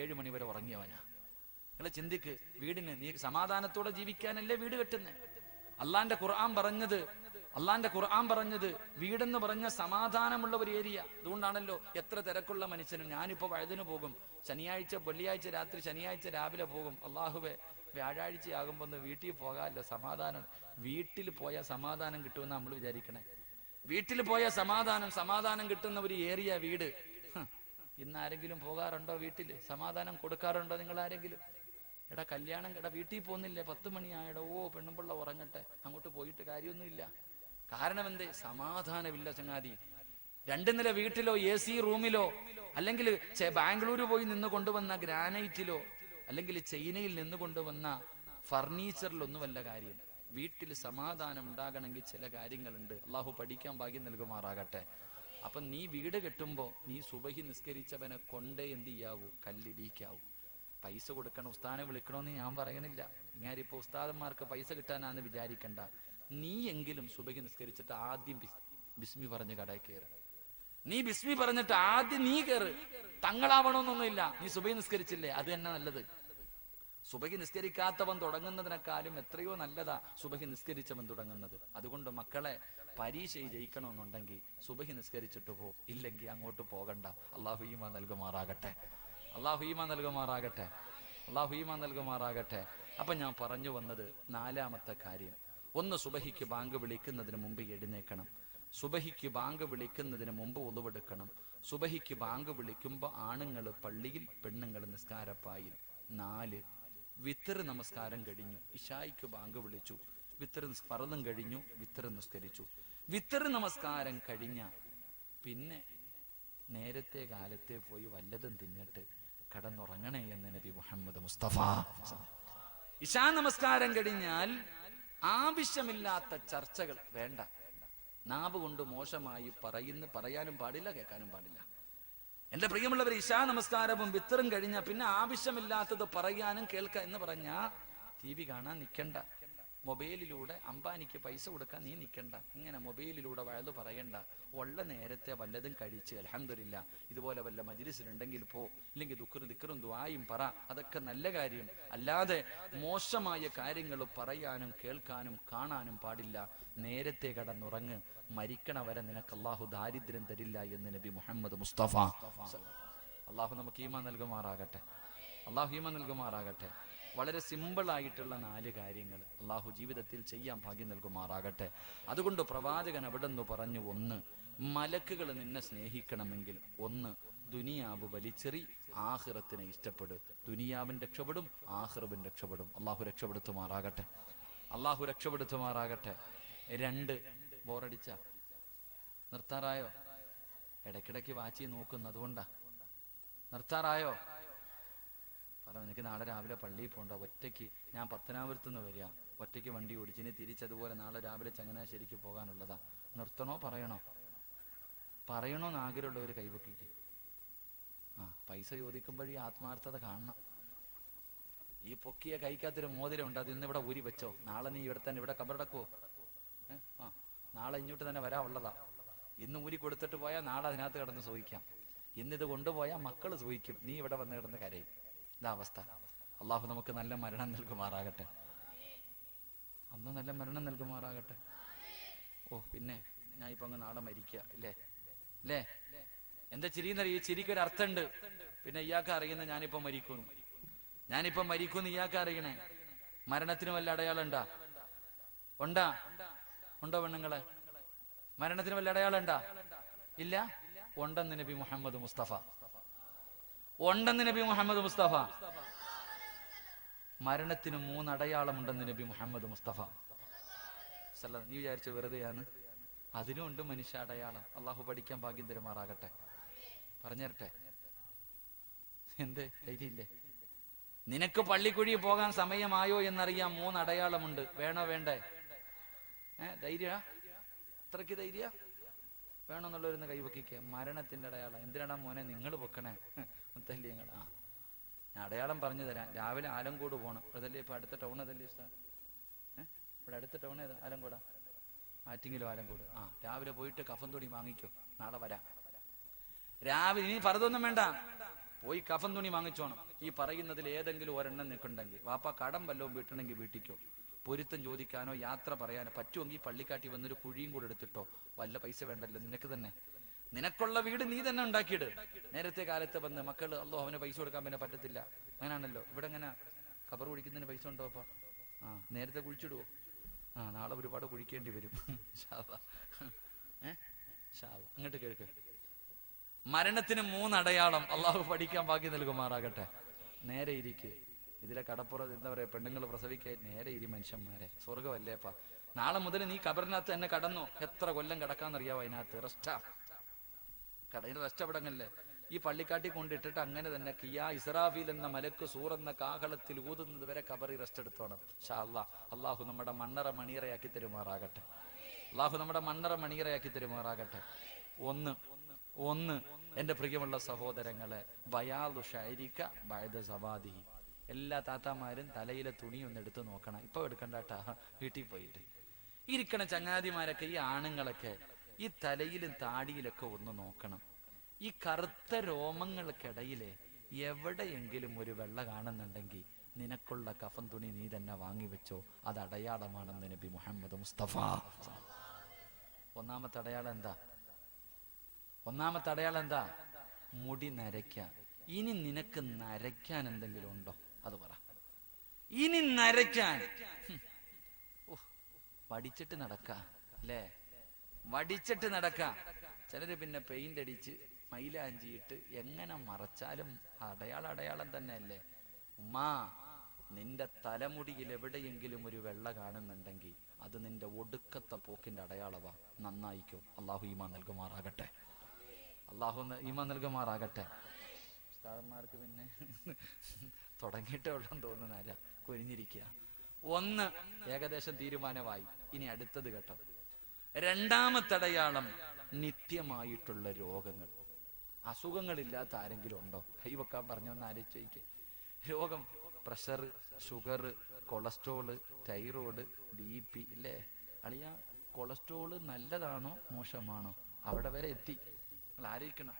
7 മണി വരെ ഉറങ്ങിയവനാ. നിങ്ങൾ ചിന്തിക്ക്, വീടിന് നീ സമാധാനത്തോടെ ജീവിക്കാനല്ലേ വീട് കെട്ടുന്നേ? അള്ളാന്റെ ഖുർആൻ പറഞ്ഞത് വീടെന്ന് പറഞ്ഞ സമാധാനമുള്ള ഒരു ഏരിയ. അതുകൊണ്ടാണല്ലോ എത്ര തിരക്കുള്ള മനുഷ്യനും, ഞാനിപ്പോ വഴുതിന് പോകും, വെള്ളിയാഴ്ച രാത്രി, ശനിയാഴ്ച രാവിലെ പോകും, അള്ളാഹുവേ വ്യാഴാഴ്ചയാകുമ്പോ ഒന്ന് വീട്ടിൽ പോകാമല്ലോ, സമാധാനം. വീട്ടിൽ പോയാൽ സമാധാനം കിട്ടുമെന്ന് നമ്മൾ വിചാരിക്കണേ. വീട്ടിൽ പോയ സമാധാനം കിട്ടുന്ന ഒരു ഏരിയ വീട്. ഇന്ന് ആരെങ്കിലും പോകാറുണ്ടോ വീട്ടില്? സമാധാനം കൊടുക്കാറുണ്ടോ നിങ്ങൾ ആരെങ്കിലും? എടാ കല്യാണം, എടാ വീട്ടിൽ പോകുന്നില്ലേ? 10 മണിയായടോ, പെണ്ണുപിള്ള ഉറങ്ങട്ടെ, അങ്ങോട്ട് പോയിട്ട് കാര്യമൊന്നുമില്ല. കാരണം എന്തേ? സമാധാനമില്ല ചങ്ങാതി. 2 നില വീട്ടിലോ AC റൂമിലോ, അല്ലെങ്കിൽ ബാംഗ്ലൂർ പോയി നിന്ന് കൊണ്ടുവന്ന ഗ്രാനൈറ്റിലോ, അല്ലെങ്കിൽ ചൈനയിൽ നിന്ന് കൊണ്ടുവന്ന ഫർണിച്ചറിലൊന്നുമല്ല കാര്യം. വീട്ടിൽ സമാധാനം ഉണ്ടാകണമെങ്കിൽ ചില കാര്യങ്ങളുണ്ട്. അള്ളാഹു പഠിക്കാൻ ഭാഗ്യം നൽകുമാറാകട്ടെ. അപ്പൊ നീ വീട് കെട്ടുമ്പോ നീ സുബഹി നിസ്കരിച്ചവനെ കൊണ്ടേ എന്ത് ചെയ്യാവൂ? കല്ലിടിക്കാവൂ. പൈസ കൊടുക്കണം, ഉസ്താദിനെ വിളിക്കണമെന്ന് ഞാൻ പറയണില്ല. ഇങ്ങാരിപ്പോ ഉസ്താദന്മാർക്ക് പൈസ കിട്ടാനാന്ന് വിചാരിക്കണ്ട. നീ എങ്കിലും സുബഹി നിസ്കരിച്ചിട്ട് ആദ്യം ബിസ്മി പറഞ്ഞ് കടയിൽ കയറ്. നീ ബിസ്മി പറഞ്ഞിട്ട് ആദ്യം നീ കയറ്. തങ്ങളാവണമെന്നൊന്നുമില്ല. നീ സുബഹി നിസ്കരിച്ചില്ലേ, അത് തന്നെ നല്ലത്. സുബഹി നിസ്കരിക്കാത്തവൻ തുടങ്ങുന്നതിനേക്കാളും എത്രയോ നല്ലതാ സുബഹി നിസ്കരിച്ചവൻ തുടങ്ങുന്നത്. അതുകൊണ്ട് മക്കളെ, പരീക്ഷ ജയിക്കണമെന്നുണ്ടെങ്കിൽ സുബഹി നിസ്കരിച്ചിട്ട് പോ, ഇല്ലെങ്കിൽ അങ്ങോട്ട് പോകണ്ട. അള്ളാഹു ഈമാൻ നൽകുമാറാകട്ടെ. അപ്പൊ ഞാൻ പറഞ്ഞു വന്നത് 4-ാമത്തെ കാര്യം, ഒന്ന് സുബഹിക്ക് ബാങ്ക് വിളിക്കുന്നതിന് മുമ്പ് എഴുന്നേക്കണം. സുബഹിക്ക് ബാങ്ക് വിളിക്കുന്നതിന് മുമ്പ് ഒളിവെടുക്കണം. സുബഹിക്ക് ബാങ്ക് വിളിക്കുമ്പോൾ ആണുങ്ങൾ പള്ളിയിൽ, പെണ്ണുങ്ങൾ നിസ്കാരപ്പായിൽ. 4, വിത്തർ നമസ്കാരം കഴിഞ്ഞു. ഇശായിക്ക് ബാങ്ക് വിളിച്ചു, വിത്തർ ഫർളും കഴിഞ്ഞു, വിത്തർ നിസ്കരിച്ചു. വിത്തർ നമസ്കാരം കഴിഞ്ഞ പിന്നെ നേരത്തെ കാലത്തെ പോയി വല്ലതും തിന്നിട്ട് കടന്നുറങ്ങണേ എന്ന് നബി മുഹമ്മദ് മുസ്തഫ. ഇശാ നമസ്കാരം കഴിഞ്ഞാൽ ആവശ്യമില്ലാത്ത ചർച്ചകൾ വേണ്ട. നാവ് കൊണ്ട് മോശമായി പറയാനും പാടില്ല, കേൾക്കാനും പാടില്ല. എന്റെ പ്രിയമുള്ളവർ, ഇശാ നമസ്കാരവും വിത്തറും കഴിഞ്ഞ പിന്നെ ആവശ്യമില്ലാത്തത് പറയാനും കേൾക്കാൻ എന്ന് പറഞ്ഞാ TV കാണാൻ നിൽക്കണ്ട. മൊബൈലിലൂടെ അംബാനിക്ക് പൈസ കൊടുക്കാൻ നീ നിൽക്കണ്ട. ഇങ്ങനെ മൊബൈലിലൂടെ വഴുതു പറയണ്ട. ഉള്ള നേരത്തെ വല്ലതും കഴിച്ച് അൽഹംദുലില്ലാ, ഇതുപോലെ വല്ല മജ്‌ലിസിലുണ്ടെങ്കിൽ പോ, ഇല്ലെങ്കിൽ ദിക്റും ദുആയും പറ. അതൊക്കെ നല്ല കാര്യം. അല്ലാതെ മോശമായ കാര്യങ്ങൾ പറയാനും കേൾക്കാനും കാണാനും പാടില്ല. നേരത്തെ കടന്നുറങ്ങ്. മരിക്കണ വരെ നിനക്ക് അല്ലാഹു ദാരിദ്ര്യം തരില്ല എന്ന് നബി മുഹമ്മദ് മുസ്തഫ. അല്ലാഹു നമുക്ക് ഈമാൻ നൽകുമാറാകട്ടെ. വളരെ സിമ്പിളായിട്ടുള്ള 4 കാര്യങ്ങൾ അള്ളാഹു ജീവിതത്തിൽ ചെയ്യാൻ ഭാഗ്യം നൽകുമാറാകട്ടെ. അതുകൊണ്ട് പ്രവാചകൻ അവിടെ നിന്ന് പറഞ്ഞു, 1, മലക്കുകൾ നിന്നെ സ്നേഹിക്കണമെങ്കിൽ 1, ദുനിയാവ് വലിച്ചെറി, ആഖിറത്തിനെ ഇഷ്ടപ്പെടും. ദുനിയാവിൻ രക്ഷപ്പെടും, ആഖിറവും രക്ഷപ്പെടും. അള്ളാഹു രക്ഷപ്പെടുത്തുമാറാകട്ടെ. 2, ബോറടിച്ച നിർത്താറായോ? ഇടയ്ക്കിടയ്ക്ക് വാച്ചി നോക്കുന്നതുകൊണ്ടാ. നിർത്താറായോ? എനിക്ക് നാളെ രാവിലെ പള്ളിയിൽ പോകണ്ട. ഒറ്റയ്ക്ക് ഞാൻ പത്തനാപുരത്ത് നിന്ന് വരിക, ഒറ്റയ്ക്ക് വണ്ടി ഓടിച്ച് ഇനി തിരിച്ചതുപോലെ നാളെ രാവിലെ ചങ്ങനാശ്ശേരിക്ക് പോകാനുള്ളതാ. നിർത്തണോ പറയണോന്ന് ആഗ്രഹമുള്ളവർ കൈപൊക്കിക്ക്. പൈസ ചോദിക്കുമ്പോഴേ ആത്മാർത്ഥത കാണണം. ഈ പൊക്കിയ കൈക്കകത്തൊരു മോതിരം ഉണ്ട്, അത് ഇന്ന് ഇവിടെ ഊരി വെച്ചോ. നാളെ നീ ഇവിടെ തന്നെ ഇവിടെ കബറടക്കുവോ? നാളെ ഇങ്ങോട്ട് തന്നെ വരാനുള്ളതാ. ഇന്ന് ഊരി കൊടുത്തിട്ട് പോയാൽ നാളെ അതിനകത്ത് കിടന്ന് സൂഹിക്കാം. ഇന്നിത് കൊണ്ടുപോയാൽ മക്കൾ സൂഹിക്കും, നീ ഇവിടെ വന്ന് കിടന്ന് കരയും. ഇതാവസ്ഥ. അള്ളാഹു നമുക്ക് നല്ല മരണം നൽകുമാറാകട്ടെ. പിന്നെ ഞാൻ ഇപ്പൊ അങ്ങ് നാളെ മരിക്കുക അല്ലേ? എന്താ ചിരിയെന്നറിയ? ഈ ചിരിക്കൊരു അർത്ഥമുണ്ട്. പിന്നെ ഇയാൾക്ക് അറിയുന്ന ഞാനിപ്പോ മരിക്കുന്നു ഇയാൾക്ക് അറിയണേ. മരണത്തിന് വല്ല അടയാളം ഉണ്ടോ പെണ്ണുങ്ങളെ? മരണത്തിന് വല്ല അടയാളം ഇല്ല. ഉണ്ടെന്ന് നബി മുഹമ്മദ് മുസ്തഫ. മരണത്തിന് 3 അടയാളമുണ്ടെന്ന് നബി മുഹമ്മദ് മുസ്തഫ. നീ വിചാരിച്ച വെറുതെയാണ്? അതിനുമുണ്ട് മനുഷ്യ അടയാളം. അള്ളാഹു പഠിക്കാൻ ഭാഗ്യം തരുമാറാകട്ടെ. പറഞ്ഞു തരട്ടെ? എന്തേ ധൈര്യമില്ലേ? നിനക്ക് പള്ളിക്കുഴി പോകാൻ സമയമായോ എന്നറിയാൻ 3 അടയാളമുണ്ട്. വേണോ വേണ്ടേ? ധൈര്യ? അത്രയ്ക്ക് ധൈര്യ വേണമെന്നുള്ളവരുന്ന് കൈവക്കിക്കുക. മരണത്തിന്റെ അടയാളം. എന്തിനാടാ മോനെ നിങ്ങൾ വെക്കണേ? മുത്തല്ലിയങ്ങൾ. ഞാൻ അടയാളം പറഞ്ഞു തരാം. രാവിലെ ആലങ്കോട് പോകണം. അതല്ലേ ഇപ്പൊ അടുത്ത ടൗൺ? അതല്ലേ ഇവിടെ അടുത്ത ടൗൺ ഏതാ? ആലങ്കോടാ? ആറ്റിങ്ങിലും ആലങ്കോട്. രാവിലെ പോയിട്ട് കഫൻ തുണി വാങ്ങിക്കോ, നാളെ വരാം. രാവിലെ ഇനി പറഞ്ഞൊന്നും വേണ്ട, പോയി കഫൻ തുണി വാങ്ങിച്ചോണം. ഈ പറയുന്നതിൽ ഏതെങ്കിലും ഒരെണ്ണം നിൽക്കുന്നുണ്ടെങ്കിൽ, വാപ്പ കടം വല്ലതും വീട്ടണമെങ്കിൽ വീട്ടിക്കോ. പൊരുത്തം ചോദിക്കാനോ യാത്ര പറയാനോ പറ്റുമെങ്കിൽ പള്ളിക്കാട്ടി വന്നൊരു കുഴിയും കൂടെ എടുത്തിട്ടോ. വല്ല പൈസ വേണ്ടല്ലോ നിനക്ക് തന്നെ. നിനക്കുള്ള വീട് നീ തന്നെ ഉണ്ടാക്കിയിട്. നേരത്തെ കാലത്ത് വന്ന് മക്കള് അല്ലോ അവന് പൈസ കൊടുക്കാൻ പിന്നെ പറ്റത്തില്ല, അങ്ങനാണല്ലോ. ഇവിടെ എങ്ങനെ ഖബർ കുഴിക്കുന്നതിന് പൈസ ഉണ്ടോ? അപ്പ നേരത്തെ കുഴിച്ചിടുവോ? നാളെ ഒരുപാട് കുഴിക്കേണ്ടി വരും. അങ്ങോട്ട് കേൾക്ക്. മരണത്തിന് 3 അടയാളം. അള്ളാഹു പഠിക്കാൻ ഭാഗ്യം നൽകുമാറാകട്ടെ. നേരെ ഇരിക്ക്. ഇതിലെ കടപ്പുറത്ത് എന്താ പറയാ, പെണ്ണുങ്ങൾ പ്രസവിക്കാൻ നേരെ ഇരി മനുഷ്യന്മാരെ. സ്വർഗമല്ലേപ്പാ. നാളെ മുതൽ നീ കബറിനകത്ത് തന്നെ കടന്നു. എത്ര കൊല്ലം കിടക്കാന്നറിയാവോ? അതിനകത്ത് റെസ്റ്റാ. റെസ്റ്റ് എവിടങ്ങല്ലേ? ഈ പള്ളിക്കാട്ടി കൊണ്ടിട്ടിട്ട് അങ്ങനെ തന്നെ കിയാ ഇസ്രാഫീൽ എന്ന മലക്ക് സൂറെന്ന കാഹളത്തിൽ ഊതുന്നത് വരെ കബറി റെസ്റ്റ് എടുത്തോണം. ഇൻഷാ അല്ലാഹ്. അള്ളാഹു നമ്മുടെ മണ്ണറ മണിയറയാക്കി തരുമാറാകട്ടെ. അള്ളാഹു നമ്മുടെ മണ്ണറ മണിയറയാക്കി തരുമാറാകട്ടെ. ഒന്ന് എന്റെ പ്രിയമുള്ള സഹോദരങ്ങളെ, ബയാദു ശഅരിക ബഅദ സവാദിഹി. എല്ലാ താത്താമാരും തലയിലെ തുണി ഒന്ന് എടുത്ത് നോക്കണം. ഇപ്പൊ എടുക്കണ്ടാട്ടാ, വീട്ടിൽ പോയിട്ട്. ഇരിക്കണ ചങ്ങാതിമാരൊക്കെ, ഈ ആണുങ്ങളൊക്കെ ഈ തലയിലും താടിയിലൊക്കെ ഒന്ന് നോക്കണം. ഈ കറുത്ത രോമങ്ങൾക്കിടയിലെ എവിടെയെങ്കിലും ഒരു വെള്ള കാണുന്നുണ്ടെങ്കിൽ നിനക്കുള്ള കഫൻ തുണി നീ തന്നെ വാങ്ങിവെച്ചോ. അത് അടയാളമാണെന്ന് നബി മുഹമ്മദ് മുസ്തഫ. ഒന്നാമത്തെ അടയാളം എന്താ? മുടി നരയ്ക്കാൻ. ഇനി നിനക്ക് നരയ്ക്കാൻ എന്തെങ്കിലും ഉണ്ടോ? അത് പറ. ഇനി നരയ്ക്കാൻ വടിച്ചിട്ട് നടക്ക അല്ലേ? വടിച്ചിട്ട് നടക്ക. ചിലര് പിന്നെ പെയിന്റ് അടിച്ച് മൈലാഞ്ചിയിട്ട് എങ്ങനെ മറച്ചാലും അടയാളം തന്നെ അല്ലേ? ഉമ്മാ, നിന്റെ തലമുടിയിൽ എവിടെയെങ്കിലും ഒരു വെള്ള കാണുന്നുണ്ടെങ്കിൽ അത് നിന്റെ ഒടുക്കത്തെ പോക്കിന്റെ അടയാളവാ. നന്നായിക്കോ. അള്ളാഹു ഈമാൻ നൽകുമാറാകട്ടെ. ഉസ്താദന്മാർക്ക് പിന്നെ തുടങ്ങിയിട്ടേ ഉള്ളെന്ന് തോന്നുന്നല്ല, കുനിഞ്ഞിരിക്കുക. 1 ഏകദേശം തീരുമാനമായി. ഇനി അടുത്തത് കേട്ടോ. 2ാമത്തെ അടയാളം നിത്യമായിട്ടുള്ള രോഗങ്ങൾ. അസുഖങ്ങളില്ലാത്ത ആരെങ്കിലും ഉണ്ടോ? കൈവെക്കാൻ പറഞ്ഞൊന്ന് ആലോചിച്ചേക്ക്. രോഗം, pressure, sugar, cholesterol, thyroid, BP ഇല്ലേ? അളിയ, കൊളസ്ട്രോള് നല്ലതാണോ മോശമാണോ? അവിടെ വരെ എത്തി. ആലോചിക്കണം.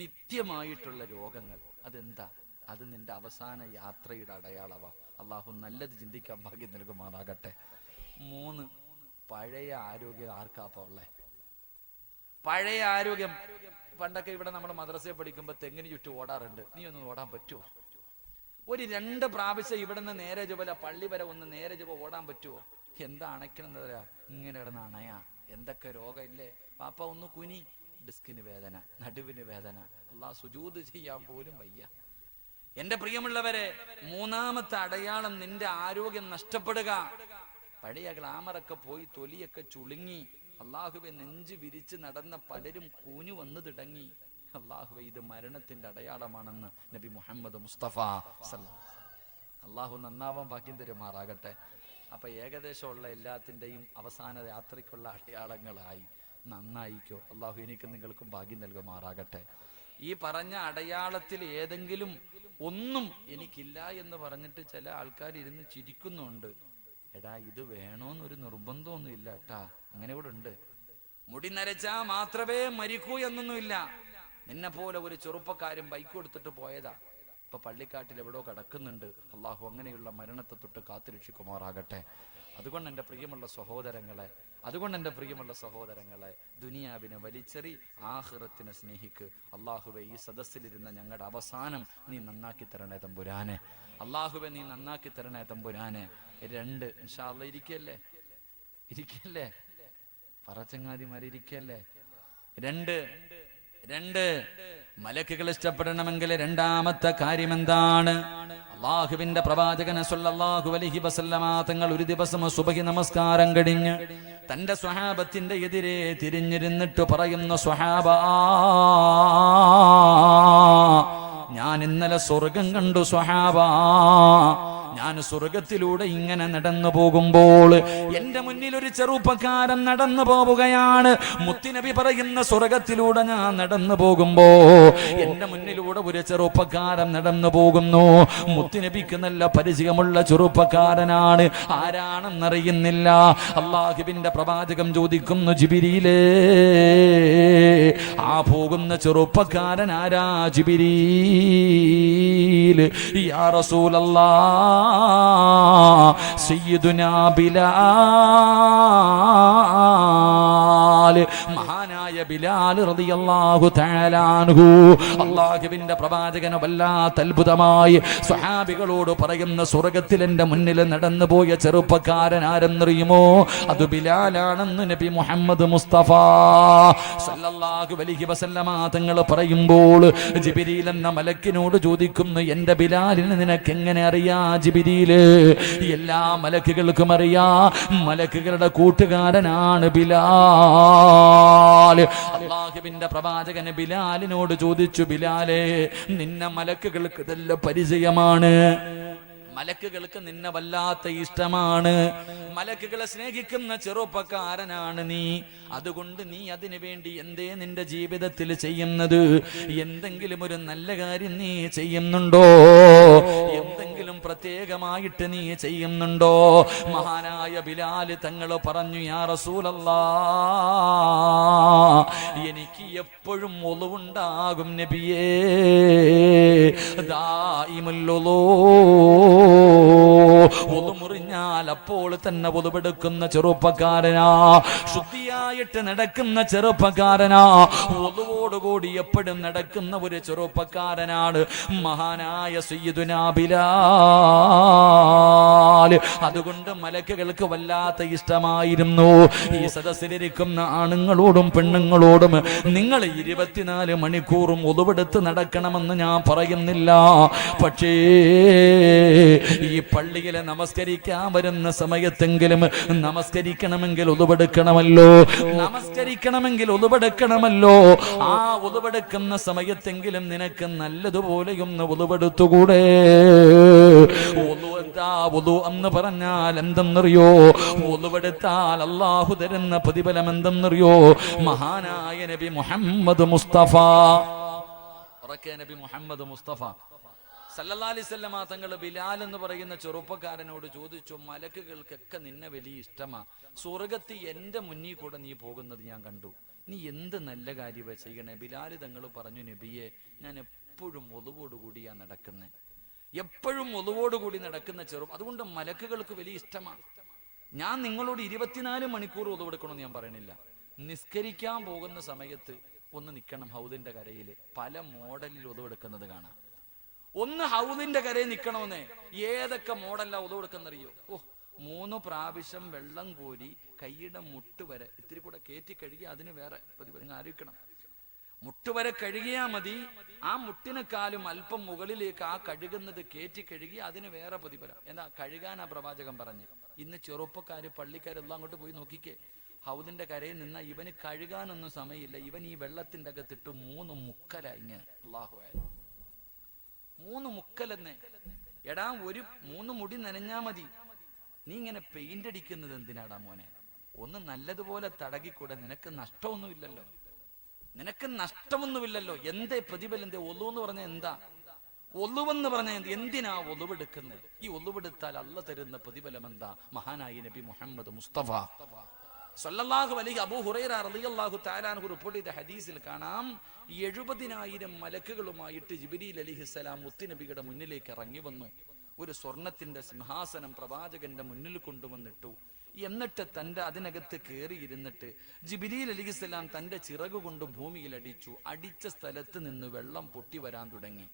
നിത്യമായിട്ടുള്ള രോഗങ്ങൾ അതെന്താ? അത് നിന്റെ അവസാന യാത്രയുടെ അടയാളവാ. അള്ളാഹു നല്ലത് ചിന്തിക്കാൻ ഭാഗ്യം നൽകുമാറാകട്ടെ. 3 പഴയ ആരോഗ്യം. ആർക്കാപ്പ ഉള്ളേ പഴയ ആരോഗ്യം? പണ്ടൊക്കെ ഇവിടെ നമ്മൾ മദ്രസയിൽ പഠിക്കുമ്പോ തെങ്ങിന് ചുറ്റും ഓടാറുണ്ട്. നീ ഒന്ന് ഓടാൻ പറ്റുമോ? ഒരു 2 പ്രാവശ്യം ഇവിടെ നിന്ന് നേരെ ചുവല പള്ളി വരെ ഒന്ന് നേരെ ചുവ ഓടാൻ പറ്റുമോ? എന്താ അണയ്ക്കണം? എന്താ പറയാ, ഇങ്ങനെ കിടന്ന് അണയാ. എന്തൊക്കെ രോഗം ഇല്ലേ? പാപ്പ ഒന്ന് കുനി. ഡിസ്കിന് വേദന, നടുവിന് വേദന. അല്ലാഹ് സുജൂദ് ചെയ്യാൻ പോലും വയ്യ. എന്റെ പ്രിയമുള്ളവരെ, 3ാമത്തെ അടയാളം നിന്റെ ആരോഗ്യം നഷ്ടപ്പെടുക. പഴയ ഗ്ലാമറൊക്കെ പോയി, തൊലിയൊക്കെ ചുളുങ്ങി. അള്ളാഹുവെ, നെഞ്ച് വിരിച്ച് നടന്ന പലരും കൂഞ്ഞു വന്നു തുടങ്ങി. അള്ളാഹുവെ, ഇത് മരണത്തിന്റെ അടയാളമാണെന്ന് നബി മുഹമ്മദ് മുസ്തഫ. അള്ളാഹു നന്നാവാൻ ഭാഗ്യം തരുമാറാകട്ടെ. അപ്പൊ ഏകദേശമുള്ള എല്ലാത്തിൻ്റെയും അവസാന യാത്രയ്ക്കുള്ള അടയാളങ്ങളായി. നന്നായിക്കോ. അള്ളാഹു എനിക്കും നിങ്ങൾക്കും ഭാഗ്യം നൽകുമാറാകട്ടെ. ഈ പറഞ്ഞ അടയാളത്തിൽ ഏതെങ്കിലും ഒന്നും എനിക്കില്ല എന്ന് പറഞ്ഞിട്ട് ചില ആൾക്കാർ ഇരുന്ന് ചിരിക്കുന്നുണ്ട്. എടാ, ഇത് വേണോന്നൊരു നിർബന്ധമൊന്നും ഇല്ല കേട്ടാ. അങ്ങനെ കൂടെ ഉണ്ട്. മുടി നരച്ചാ മാത്രമേ മരിക്കൂ എന്നൊന്നുമില്ല. നിന്നെ പോലെ ഒരു ചെറുപ്പക്കാരൻ ബൈക്ക് കൊടുത്തിട്ട് പോയതാ, ഇപ്പൊ പള്ളിക്കാട്ടിൽ എവിടോ കിടക്കുന്നുണ്ട്. അള്ളാഹു അങ്ങനെയുള്ള മരണത്തെ തൊട്ട് കാത്തുരക്ഷിക്കുമാറാകട്ടെ. അതുകൊണ്ട് എൻ്റെ പ്രിയമുള്ള സഹോദരങ്ങളെ, ദുനിയാവിനെ വലിച്ചെറി, ആഖിറത്തിനെ സ്നേഹിക്ക്. അള്ളാഹുവെ, ഈ സദസ്സിലിരുന്ന ഞങ്ങളുടെ അവസാനം നീ നന്നാക്കി തരണേ തമ്പുരാനെ. അള്ളാഹുവെ, നീ നന്നാക്കി തരണേ തമ്പുരാനെ. 2 ഇൻഷാ അല്ലാഹ് ഇരിക്കല്ലേ പറച്ചങ്ങാതിമാരിക്കല്ലേ. 2 മലക്കുകൾ ഇഷ്ടപ്പെടണമെങ്കിൽ 2ാമത്തെ കാര്യം എന്താണ്? അള്ളാഹുവിന്റെ പ്രവാചകൻ സല്ലല്ലാഹു അലൈഹി വസല്ലമ തങ്ങൾ ഒരു ദിവസം സുബഹി നമസ്കാരം കഴിഞ്ഞ് തന്റെ സ്വഹാബത്തിന്റെ എതിരെ തിരിഞ്ഞിരുന്നിട്ട് പറയുന്ന, സ്വഹാബ, ഞാൻ ഇന്നലെ സ്വർഗം കണ്ടു സ്വഹാബ. ഞാൻ സ്വർഗത്തിലൂടെ ഇങ്ങനെ നടന്നു പോകുമ്പോൾ എന്റെ മുന്നിൽ ഒരു ചെറുപ്പക്കാരൻ നടന്നു പോവുകയാണ്. മുത്തുനബി പറയുന്ന സ്വർഗത്തിലൂടെ ഞാൻ നടന്നു പോകുമ്പോ എന്റെ മുന്നിലൂടെ ഒരു ചെറുപ്പക്കാരൻ നടന്നു പോകുന്നു. മുത്തുനബിക്ക് നല്ല പരിചയമുള്ള ചെറുപ്പക്കാരനാണ്. ആരാണെന്നറിയുന്നില്ല. അല്ലാഹുവിന്റെ പ്രവാചകൻ ചോദിക്കുന്നു, ജിബ്രീലേ, ആ പോകുന്ന ചെറുപ്പക്കാരൻ ആരാ? ജിബ്രീൽ. യാ റസൂലല്ലാഹ്, സയ്യിദുനാ ബിലാൽ, മഹാനായ ബിലാൽ റളിയല്ലാഹു തആല അൻഹു. അല്ലാഹുവിന്റെ പ്രവാചകൻ വല്ലാത്ത അത്ഭുതമായി സ്വഹാബികളോട് പറയുന്ന, സ്വർഗ്ഗത്തിൽ എന്റെ മുന്നിൽ നടന്നു പോയ ചെറുപ്പക്കാരൻ ആരെന്നറിയുമോ? അത് ബിലാലാണെന്ന് നബി മുഹമ്മദ് മുസ്തഫ സല്ലല്ലാഹു അലൈഹി വസല്ലമ തങ്ങൾ പറയുമ്പോൾ ജിബ്രീൽ എന്ന മലക്കിനോട് ചോദിക്കുന്നു, എന്റെ ബിലാലിനെ നിനക്ക് എങ്ങനെ അറിയാ ജിബ്രീല്? എല്ലാ മലക്കുകൾക്കും അറിയാ, മലക്കുകളുടെ കൂട്ടുകാരനാണ് ബിലാൽ. അല്ലാഹുവിന്റെ പ്രവാചകൻ ബിലാലിനോട് ചോദിച്ചു, ബിലാലേ, നിന്നെ മലക്കുകൾക്ക് നല്ല പരിചയമാണ്, മലക്കുകൾക്ക് നിന്നെ വല്ലാത്ത ഇഷ്ടമാണ്, മലക്കുകളെ സ്നേഹിക്കുന്ന ചെറുപ്പക്കാരനാണ് നീ. അതുകൊണ്ട് നീ അതിനു വേണ്ടി എന്തേ നിന്റെ ജീവിതത്തിൽ ചെയ്യുന്നത്? എന്തെങ്കിലും ഒരു നല്ല കാര്യം നീ ചെയ്യുന്നുണ്ടോ? എന്തെങ്കിലും പ്രത്യേകമായിട്ട് നീ ചെയ്യുന്നുണ്ടോ? മഹാനായ ബിലാൽ തങ്ങൾ പറഞ്ഞു, യാ റസൂലല്ലാഹ്, എനിക്ക് എപ്പോഴും ഒളുവുണ്ടാകും നബിയേ, ദായിമുൽ ഉളൂ. ഒളു മുറിഞ്ഞാൽ അപ്പോൾ തന്നെ ഒളുവെടുക്കുന്ന ചെറുപ്പക്കാരനാ, ശുദ്ധിയായിട്ട് നടക്കുന്ന ചെറുപ്പക്കാരനാ, ഒളുവോടുകൂടി എപ്പോഴും നടക്കുന്ന ഒരു ചെറുപ്പക്കാരനാണ് മഹാനായ സയ്യിദുനാ ബിലാൽ. അതുകൊണ്ട് മലക്കുകൾക്ക് വല്ലാത്ത ഇഷ്ടമായിരുന്നു. ഈ സദസ്സിലിരിക്കുന്ന ആണുങ്ങളോടും പെണ്ണുങ്ങളോടും, നിങ്ങൾ 24 മണിക്കൂറും ഒളുവെടുത്ത് നടക്കണമെന്ന് ഞാൻ പറയുന്നില്ല. പക്ഷേ ഈ പള്ളിയിലെ നമസ്കരിക്കാൻ വരുന്ന സമയത്തെങ്കിലും നമസ്കരിക്കണമെങ്കിൽ ഒളുവെടുക്കണമല്ലോ, നമസ്കരിക്കണമെങ്കിൽ ഒളുവെടുക്കണമല്ലോ. ആ ഒളുവെടുക്കുന്ന സമയത്തെങ്കിലും നിനക്ക് നല്ലതുപോലെയൊന്ന് ഒളുവെടുത്തുകൂടെ? ഒളു എന്ന് പറഞ്ഞാൽ എന്തെന്നറിയോ? ഒളുവെടുത്താൽ അല്ലാഹു തരുന്ന പ്രതിഫലം എന്തെന്നറിയോ? മഹാനായ നബി മുഹമ്മദ് മുസ്തഫ, നബി മുഹമ്മദ് മുസ്തഫ സല്ലല്ലാഹു അലൈഹി വസല്ലമ തങ്ങൾ ബിലാൽ എന്ന് പറയുന്ന ചെറുപ്പക്കാരനോട് ചോദിച്ചു, മലക്കുകൾക്കൊക്കെ നിന്നെ വലിയ ഇഷ്ടമാ, സ്വർഗത്തിൽ എന്റെ മുന്നിൽ കൂടെ നീ പോകുന്നത് ഞാൻ കണ്ടു, നീ എന്ത് നല്ല കാര്യമാ ചെയ്യണേ? ബിലാൽ തങ്ങൾ പറഞ്ഞു, നബിയെ, ഞാൻ എപ്പോഴും ഒളുവോടുകൂടിയാ നടക്കുന്നത്, എപ്പോഴും ഒളുവോടുകൂടി നടക്കുന്ന അതുകൊണ്ട് മലക്കുകൾക്ക് വലിയ ഇഷ്ടമാണ്. ഞാൻ നിങ്ങളോട് 24 മണിക്കൂർ ഒളുവെടുക്കണമെന്ന് ഞാൻ പറയണില്ല. നിസ്കരിക്കാൻ പോകുന്ന സമയത്ത് ഒന്ന് നിൽക്കണം ഹൗദിന്റെ കരയിൽ. പല മോഡലിൽ ഒളുവെടുക്കുന്നത് കാണാം. ഒന്ന് ഹൗദിന്റെ കരയിൽ നിൽക്കണമെന്നേ. ഏതൊക്കെ മോഡലാ ഒളുവെടുക്കുന്നറിയോ? 3 പ്രാവശ്യം വെള്ളം കോരി കൈയുടെ മുട്ട് വരെ ഇത്തിരി കൂടെ കയറ്റി കഴുകി അതിന് വേറെ പ്രതിഫലം ആലോചിക്കണം. മുട്ടുവരെ കഴുകിയാൽ മതി. ആ മുട്ടിനെക്കാളും അല്പം മുകളിലേക്ക് ആ കഴുകുന്നത് കയറ്റി കഴുകി അതിന് വേറെ പ്രതിഫലം. എന്നാ കഴുകാനാ പ്രവാചകൻ പറഞ്ഞ്. ഇന്ന് ചെറുപ്പക്കാര് പള്ളിക്കാരെല്ലാം അങ്ങോട്ട് പോയി നോക്കിക്കേ. ഹൗദിന്റെ കരയിൽ നിന്ന ഇവന് കഴുകാനൊന്നും സമയമില്ല. ഇവൻ ഈ വെള്ളത്തിന്റെ അകത്തിട്ട് 3 മുക്കല ഇങ്ങനെ. അല്ലാഹു അക്ബർ. 3 മുക്കലെന്നെ. എടാ, ഒരു 3 മുടി നനഞ്ഞാ മതി. നീ ഇങ്ങനെ പെയിന്റ് അടിക്കുന്നത് എന്തിനാടാ മോനെ? ഒന്ന് നല്ലതുപോലെ തടകിക്കൂടെ? നിനക്ക് നഷ്ടമൊന്നുമില്ലല്ലോ, നിനക്ക് നഷ്ടമൊന്നുമില്ലല്ലോ. എന്തേ പ്രതിഫലം? എന്തേ ഒളു എന്ന് പറഞ്ഞ എന്താ? ഒളുവെന്ന് പറഞ്ഞ എന്തിനാ ഒളുവെടുക്കുന്നത്? ഈ ഒളുവെടുത്താൽ അല്ല തരുന്ന പ്രതിഫലം എന്താ? മഹാനായ നബി മുഹമ്മദ് മുസ്തഫ സല്ലല്ലാഹു അലൈഹി അബൂ ഹുറൈറ റളിയല്ലാഹു തആല അൻഹു റിപ്പോർട്ട് ചെയ്ത ഹദീസിൽ കാണാം, 70,000 മലക്കുകളുമായിട്ട് ജിബ്രീൽ അലൈഹിസ്സലാം മുത്തുനബിയുടെ മുന്നിലേക്ക് ഇറങ്ങി വന്നു. ഒരു സ്വർണത്തിന്റെ സിംഹാസനം പ്രവാചകന്റെ മുന്നിൽ കൊണ്ടുവന്നിട്ടു. എന്നിട്ട് അതിനകത്ത് കയറിയിരുന്നിട്ട് ജിബ്രീൽ അലൈഹിസ്സലാം തന്റെ ചിറക് കൊണ്ട് ഭൂമിയിൽ അടിച്ചു. അടിച്ച സ്ഥലത്ത് നിന്ന് വെള്ളം പൊട്ടി വരാൻ തുടങ്ങി.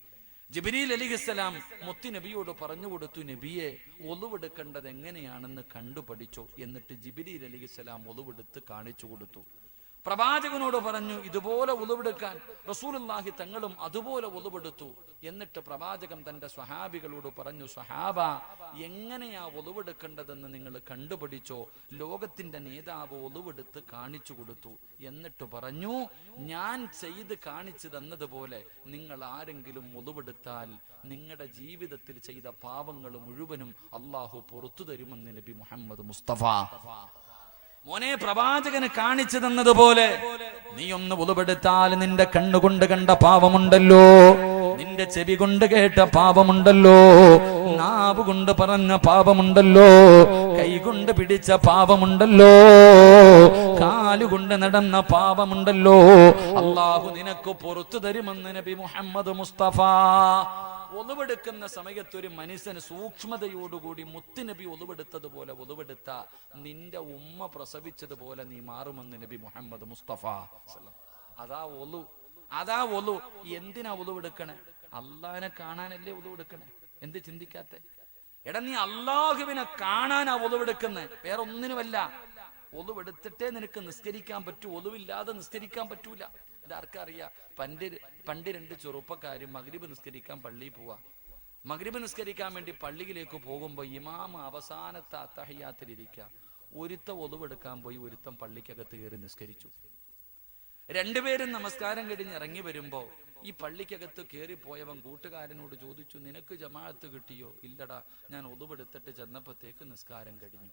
ജിബ്രീൽ അലൈഹിസ്സലാം മുത്തുനബിയോട് പറഞ്ഞു കൊടുത്തു, നബിയെ, ഒളുവെടുക്കേണ്ടത് എങ്ങനെയാണെന്ന് കണ്ടുപഠിച്ചോ. എന്നിട്ട് ജിബ്രീൽ അലൈഹിസ്സലാം ഒളുവെടുത്ത് കാണിച്ചു കൊടുത്തു. പ്രവാചകനോട് പറഞ്ഞു ഇതുപോലെ ഉളുവെടുക്കാൻ. റസൂലുള്ളാഹി തങ്ങളും അതുപോലെ ഉളുവെടുത്തു. എന്നിട്ട് പ്രവാചകൻ തന്റെ സ്വഹാബികളോട് പറഞ്ഞു, സ്വഹാബ, എങ്ങനെയാ ഉളുവെടുക്കേണ്ടതെന്ന് നിങ്ങൾ കണ്ടുപിടിച്ചോ. ലോകത്തിന്റെ നേതാവ് ഉളുവെടുത്ത് കാണിച്ചു കൊടുത്തു. എന്നിട്ട് പറഞ്ഞു, ഞാൻ ചെയ്ത് കാണിച്ചു തന്നതുപോലെ നിങ്ങൾ ആരെങ്കിലും ഉളുവെടുത്താൽ നിങ്ങളുടെ ജീവിതത്തിൽ ചെയ്ത പാവങ്ങൾ മുഴുവനും അള്ളാഹു പുറത്തു തരുമെന്ന് നബി മുഹമ്മദ് മുസ്തഫ. മോനെ, പ്രവാചകന് കാണിച്ചു തന്നതുപോലെ നീ ഒന്ന് ഉളുവെടുത്താൽ നിന്റെ കണ്ണുകൊണ്ട് കണ്ട പാവമുണ്ടല്ലോ, നിന്റെ ചെവി കൊണ്ട് കേട്ട പാപമുണ്ടല്ലോ, നാവ് കൊണ്ട് പറഞ്ഞ പാപമുണ്ടല്ലോ, കൈകൊണ്ട് പിടിച്ച പാപമുണ്ടല്ലോ, കാലുകൊണ്ട് നടന്ന പാപമുണ്ടല്ലോ, അള്ളാഹു നിനക്ക് പുറത്തു തരുമെന്ന് നബി മുഹമ്മദ് മുസ്തഫ. ഒളിവെടുക്കുന്ന സമയത്ത് ഒരു മനുഷ്യന് സൂക്ഷ്മതയോടുകൂടി മുത്തുനബി ഒളിവെടുത്തതുപോലെ ഒളിവെടുത്ത നിന്റെ ഉമ്മ പ്രസവിച്ചതുപോലെ നീ മാറുമെന്ന് നബി മുഹമ്മദ് മുസ്തഫ. അതാ ഒളു. എന്തിനാ ഒളിവെടുക്കണേ? അള്ളാഹിനെ കാണാനല്ലേ ഒളിവെടുക്കണേ? എന്ത് ചിന്തിക്കാത്ത? എടാ, നീ അള്ളാഹുവിനെ കാണാനാ ഒളിവെടുക്കുന്നേ, വേറെ ഒന്നിനുമല്ല. ഒളിവെടുത്തിട്ടേ നിനക്ക് നിസ്കരിക്കാൻ പറ്റൂ, ഒളിവില്ലാതെ നിസ്കരിക്കാൻ പറ്റൂല. ഇതാർക്കറിയാം? പണ്ട് രണ്ട് ചെറുപ്പക്കാരും മഗ്രിബ് നിസ്കരിക്കാൻ പള്ളിയിൽ പോവാ. മഗ്രിബ് നിസ്കരിക്കാൻ വേണ്ടി പള്ളിയിലേക്ക് പോകുമ്പോൾ ഇമാം അവസാനത്തെ അത്തഹിയ്യാത്തിലിരിക്കുക. ഒരുത്തം ഒളിവെടുക്കാൻ പോയി, ഒരുത്തം പള്ളിക്കകത്ത് കയറി നിസ്കരിച്ചു. രണ്ടുപേരും നമസ്കാരം കഴിഞ്ഞ് ഇറങ്ങി വരുമ്പോ ഈ പള്ളിക്കകത്ത് കയറിപ്പോയവൻ കൂട്ടുകാരനോട് ചോദിച്ചു, നിനക്ക് ജമാഅത്ത് കിട്ടിയോ? ഇല്ലടാ, ഞാൻ ഒളിവെടുത്തിട്ട് ചെന്നപ്പോഴത്തേക്ക് നിസ്കാരം കഴിഞ്ഞു.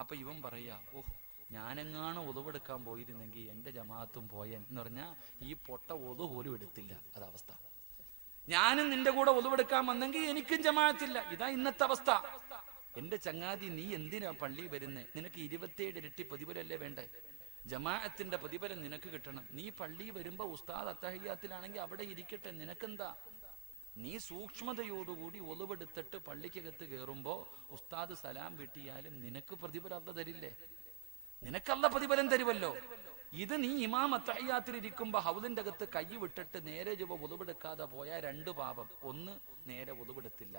അപ്പൊ ഇവൻ പറയാ, ഓഹ്, ഞാനെങ്ങാണ് ഒളിവെടുക്കാൻ പോയിരുന്നെങ്കിൽ എന്റെ ജമാഅത്തും പോയൻ എന്ന് പറഞ്ഞാൽ ഈ പൊട്ട ഒളു പോലും എടുത്തില്ല. അതവസ്ഥ. ഞാനും നിന്റെ കൂടെ ഒളിവെടുക്കാൻ വന്നെങ്കിൽ എനിക്കും ജമാഅത്തില്ല. ഇതാ ഇന്നത്തെ അവസ്ഥ. എന്റെ ചങ്ങാതി, നീ എന്തിനാ പള്ളി വരുന്നേ? നിനക്ക് 27 ഇരട്ടി പ്രതിഫലല്ലേ വേണ്ടേ? ജമാഅത്തിന്റെ പ്രതിഫലം നിനക്ക് കിട്ടണം. നീ പള്ളി വരുമ്പോ ഉസ്താദ് അത്തഹിയ്യാത്തിലാണെങ്കിൽ അവിടെ ഇരിക്കട്ടെ, നിനക്കെന്താ? നീ സൂക്ഷ്മതയോടുകൂടി ഒളിവെടുത്തിട്ട് പള്ളിക്കകത്ത് കയറുമ്പോ ഉസ്താദ് സലാം വീട്ടിയാലും നിനക്ക് പ്രതിഫലം അല്ല തരില്ലേ? നിനക്കല്ല പ്രതിഫലം തരുമല്ലോ. ഇത് നീ ഇമാം അത്തഹിയ്യാത്തിൽ ഇരിക്കുമ്പോ ഹൗദിന്റെ അകത്ത് കൈ വിട്ടിട്ട് നേരെ ചുവ ഒളിവെടുക്കാതെ പോയാൽ 2 പാപം. ഒന്ന്, നേരെ ഒളിവെടുത്തില്ല,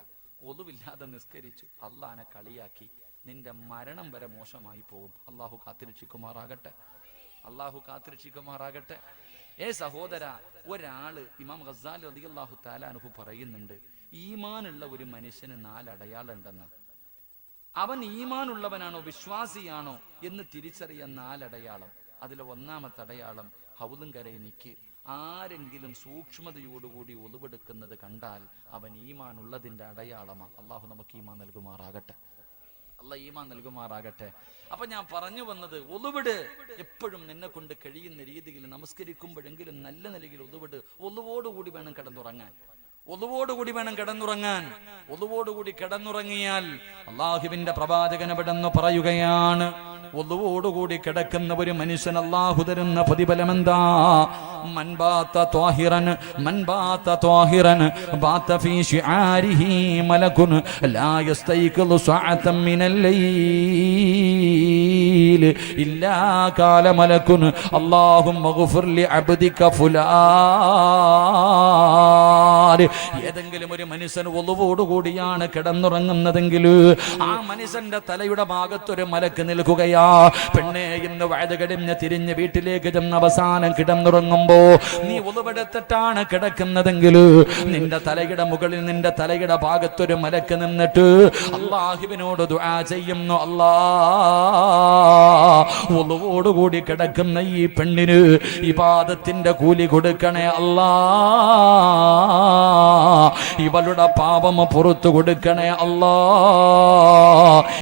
ഒളിവില്ലാതെ നിസ്കരിച്ചു, അള്ളാനെ കളിയാക്കി, നിന്റെ മരണം വരെ മോശമായി പോകും. അള്ളാഹു കാത്തിരക്ഷിക്കുമാറാകട്ടെ, അള്ളാഹു കാത്തിരക്ഷിക്കുമാറാകട്ടെ. സഹോദര, ഒരാള് ഇമാം ഗസാലി റളിയല്ലാഹു തആല അൻഹു പറയുന്നുണ്ട്, ഈമാനുള്ള ഒരു മനുഷ്യന് 4 അടയാളം ഉണ്ടെന്ന്. അവൻ ഈമാനുള്ളവനാണോ വിശ്വാസിയാണോ എന്ന് തിരിച്ചറിയാൻ 4 അടയാളം. അതിൽ ഒന്നാമത്തെ അടയാളം, ഹൗദും കരയിൽ നിൽക്ക്. ആരെങ്കിലും സൂക്ഷ്മതയോടുകൂടി ഒളിവെടുക്കുന്നത് കണ്ടാൽ അവൻ ഈമാനുള്ളതിന്റെ അടയാളമാണ്. അള്ളാഹു നമുക്ക് ഈമാൻ നൽകുമാറാകട്ടെ, അള്ളാഹ് ഈമാൻ നൽകുമാറാകട്ടെ. അപ്പൊ ഞാൻ പറഞ്ഞു വന്നത്, ഒളിവിട്. എപ്പോഴും നിന്നെ കൊണ്ട് കഴിയുന്ന രീതിയിൽ നമസ്കരിക്കുമ്പോഴെങ്കിലും നല്ല നിലയിൽ ഒളിവിട്. ഒളിവോടുകൂടി വേണം കിടന്നുറങ്ങാൻ, ഒളിവോടുകൂടി വേണം കിടന്നുറങ്ങാൻ. ഒളിവോടുകൂടി കിടന്നുറങ്ങിയാൽ അള്ളാഹുവിന്റെ പ്രവാചകൻ എവിടെന്ന് പറയുകയാണ്, ഒളിവോടുകൂടി കിടക്കുന്ന ഒരു മനുഷ്യൻ അള്ളാഹു തരുന്ന പ്രതിഫലം എന്താ? മൻബാത ത്വാഹിറൻ ബാത ഫീ ശിആരിഹി മലകുൻ ലാ യസ്തൈഖിദു സഅതൻ മിനൽ ലൈൽ ഇല്ലാ ഖാല മലകുൻ അല്ലാഹുമ്മ ഗ്ഫിർ ലി അബ്ദിക ഫുലാൻ. ഏതെങ്കിലും ഒരു മനുഷ്യൻ ഒളിവോടുകൂടിയാണ് കിടന്നുറങ്ങുന്നതെങ്കിൽ ആ മനുഷ്യന്റെ തലയുടെ ഭാഗത്തൊരു മലക്ക് നിൽക്കുകയാ. പെണ്ണെ, ഇന്ന് വയത് കഴിഞ്ഞ് തിരിഞ്ഞ് വീട്ടിലേക്ക് ചെന്ന് അവസാനം കിടന്നുറങ്ങുമ്പോ നീ ഒളിവെടുത്തിട്ടാണ് കിടക്കുന്നതെങ്കിൽ നിന്റെ തലയുടെ മുകളിൽ, നിന്റെ തലയുടെ ഭാഗത്തൊരു മലക്ക് നിന്നിട്ട് അള്ളാഹുവിനോട് ദുആ ചെയ്യുന്നു, അല്ലാ, ഒളിവോടുകൂടി കിടക്കുന്ന ഈ പെണ്ണിന് ഇബാദത്തിന്റെ കൂലി കൊടുക്കണേ അല്ലാ, ഇവളുടെ പാപം പുറത്തു കൊടുക്കണേ അല്ലാ,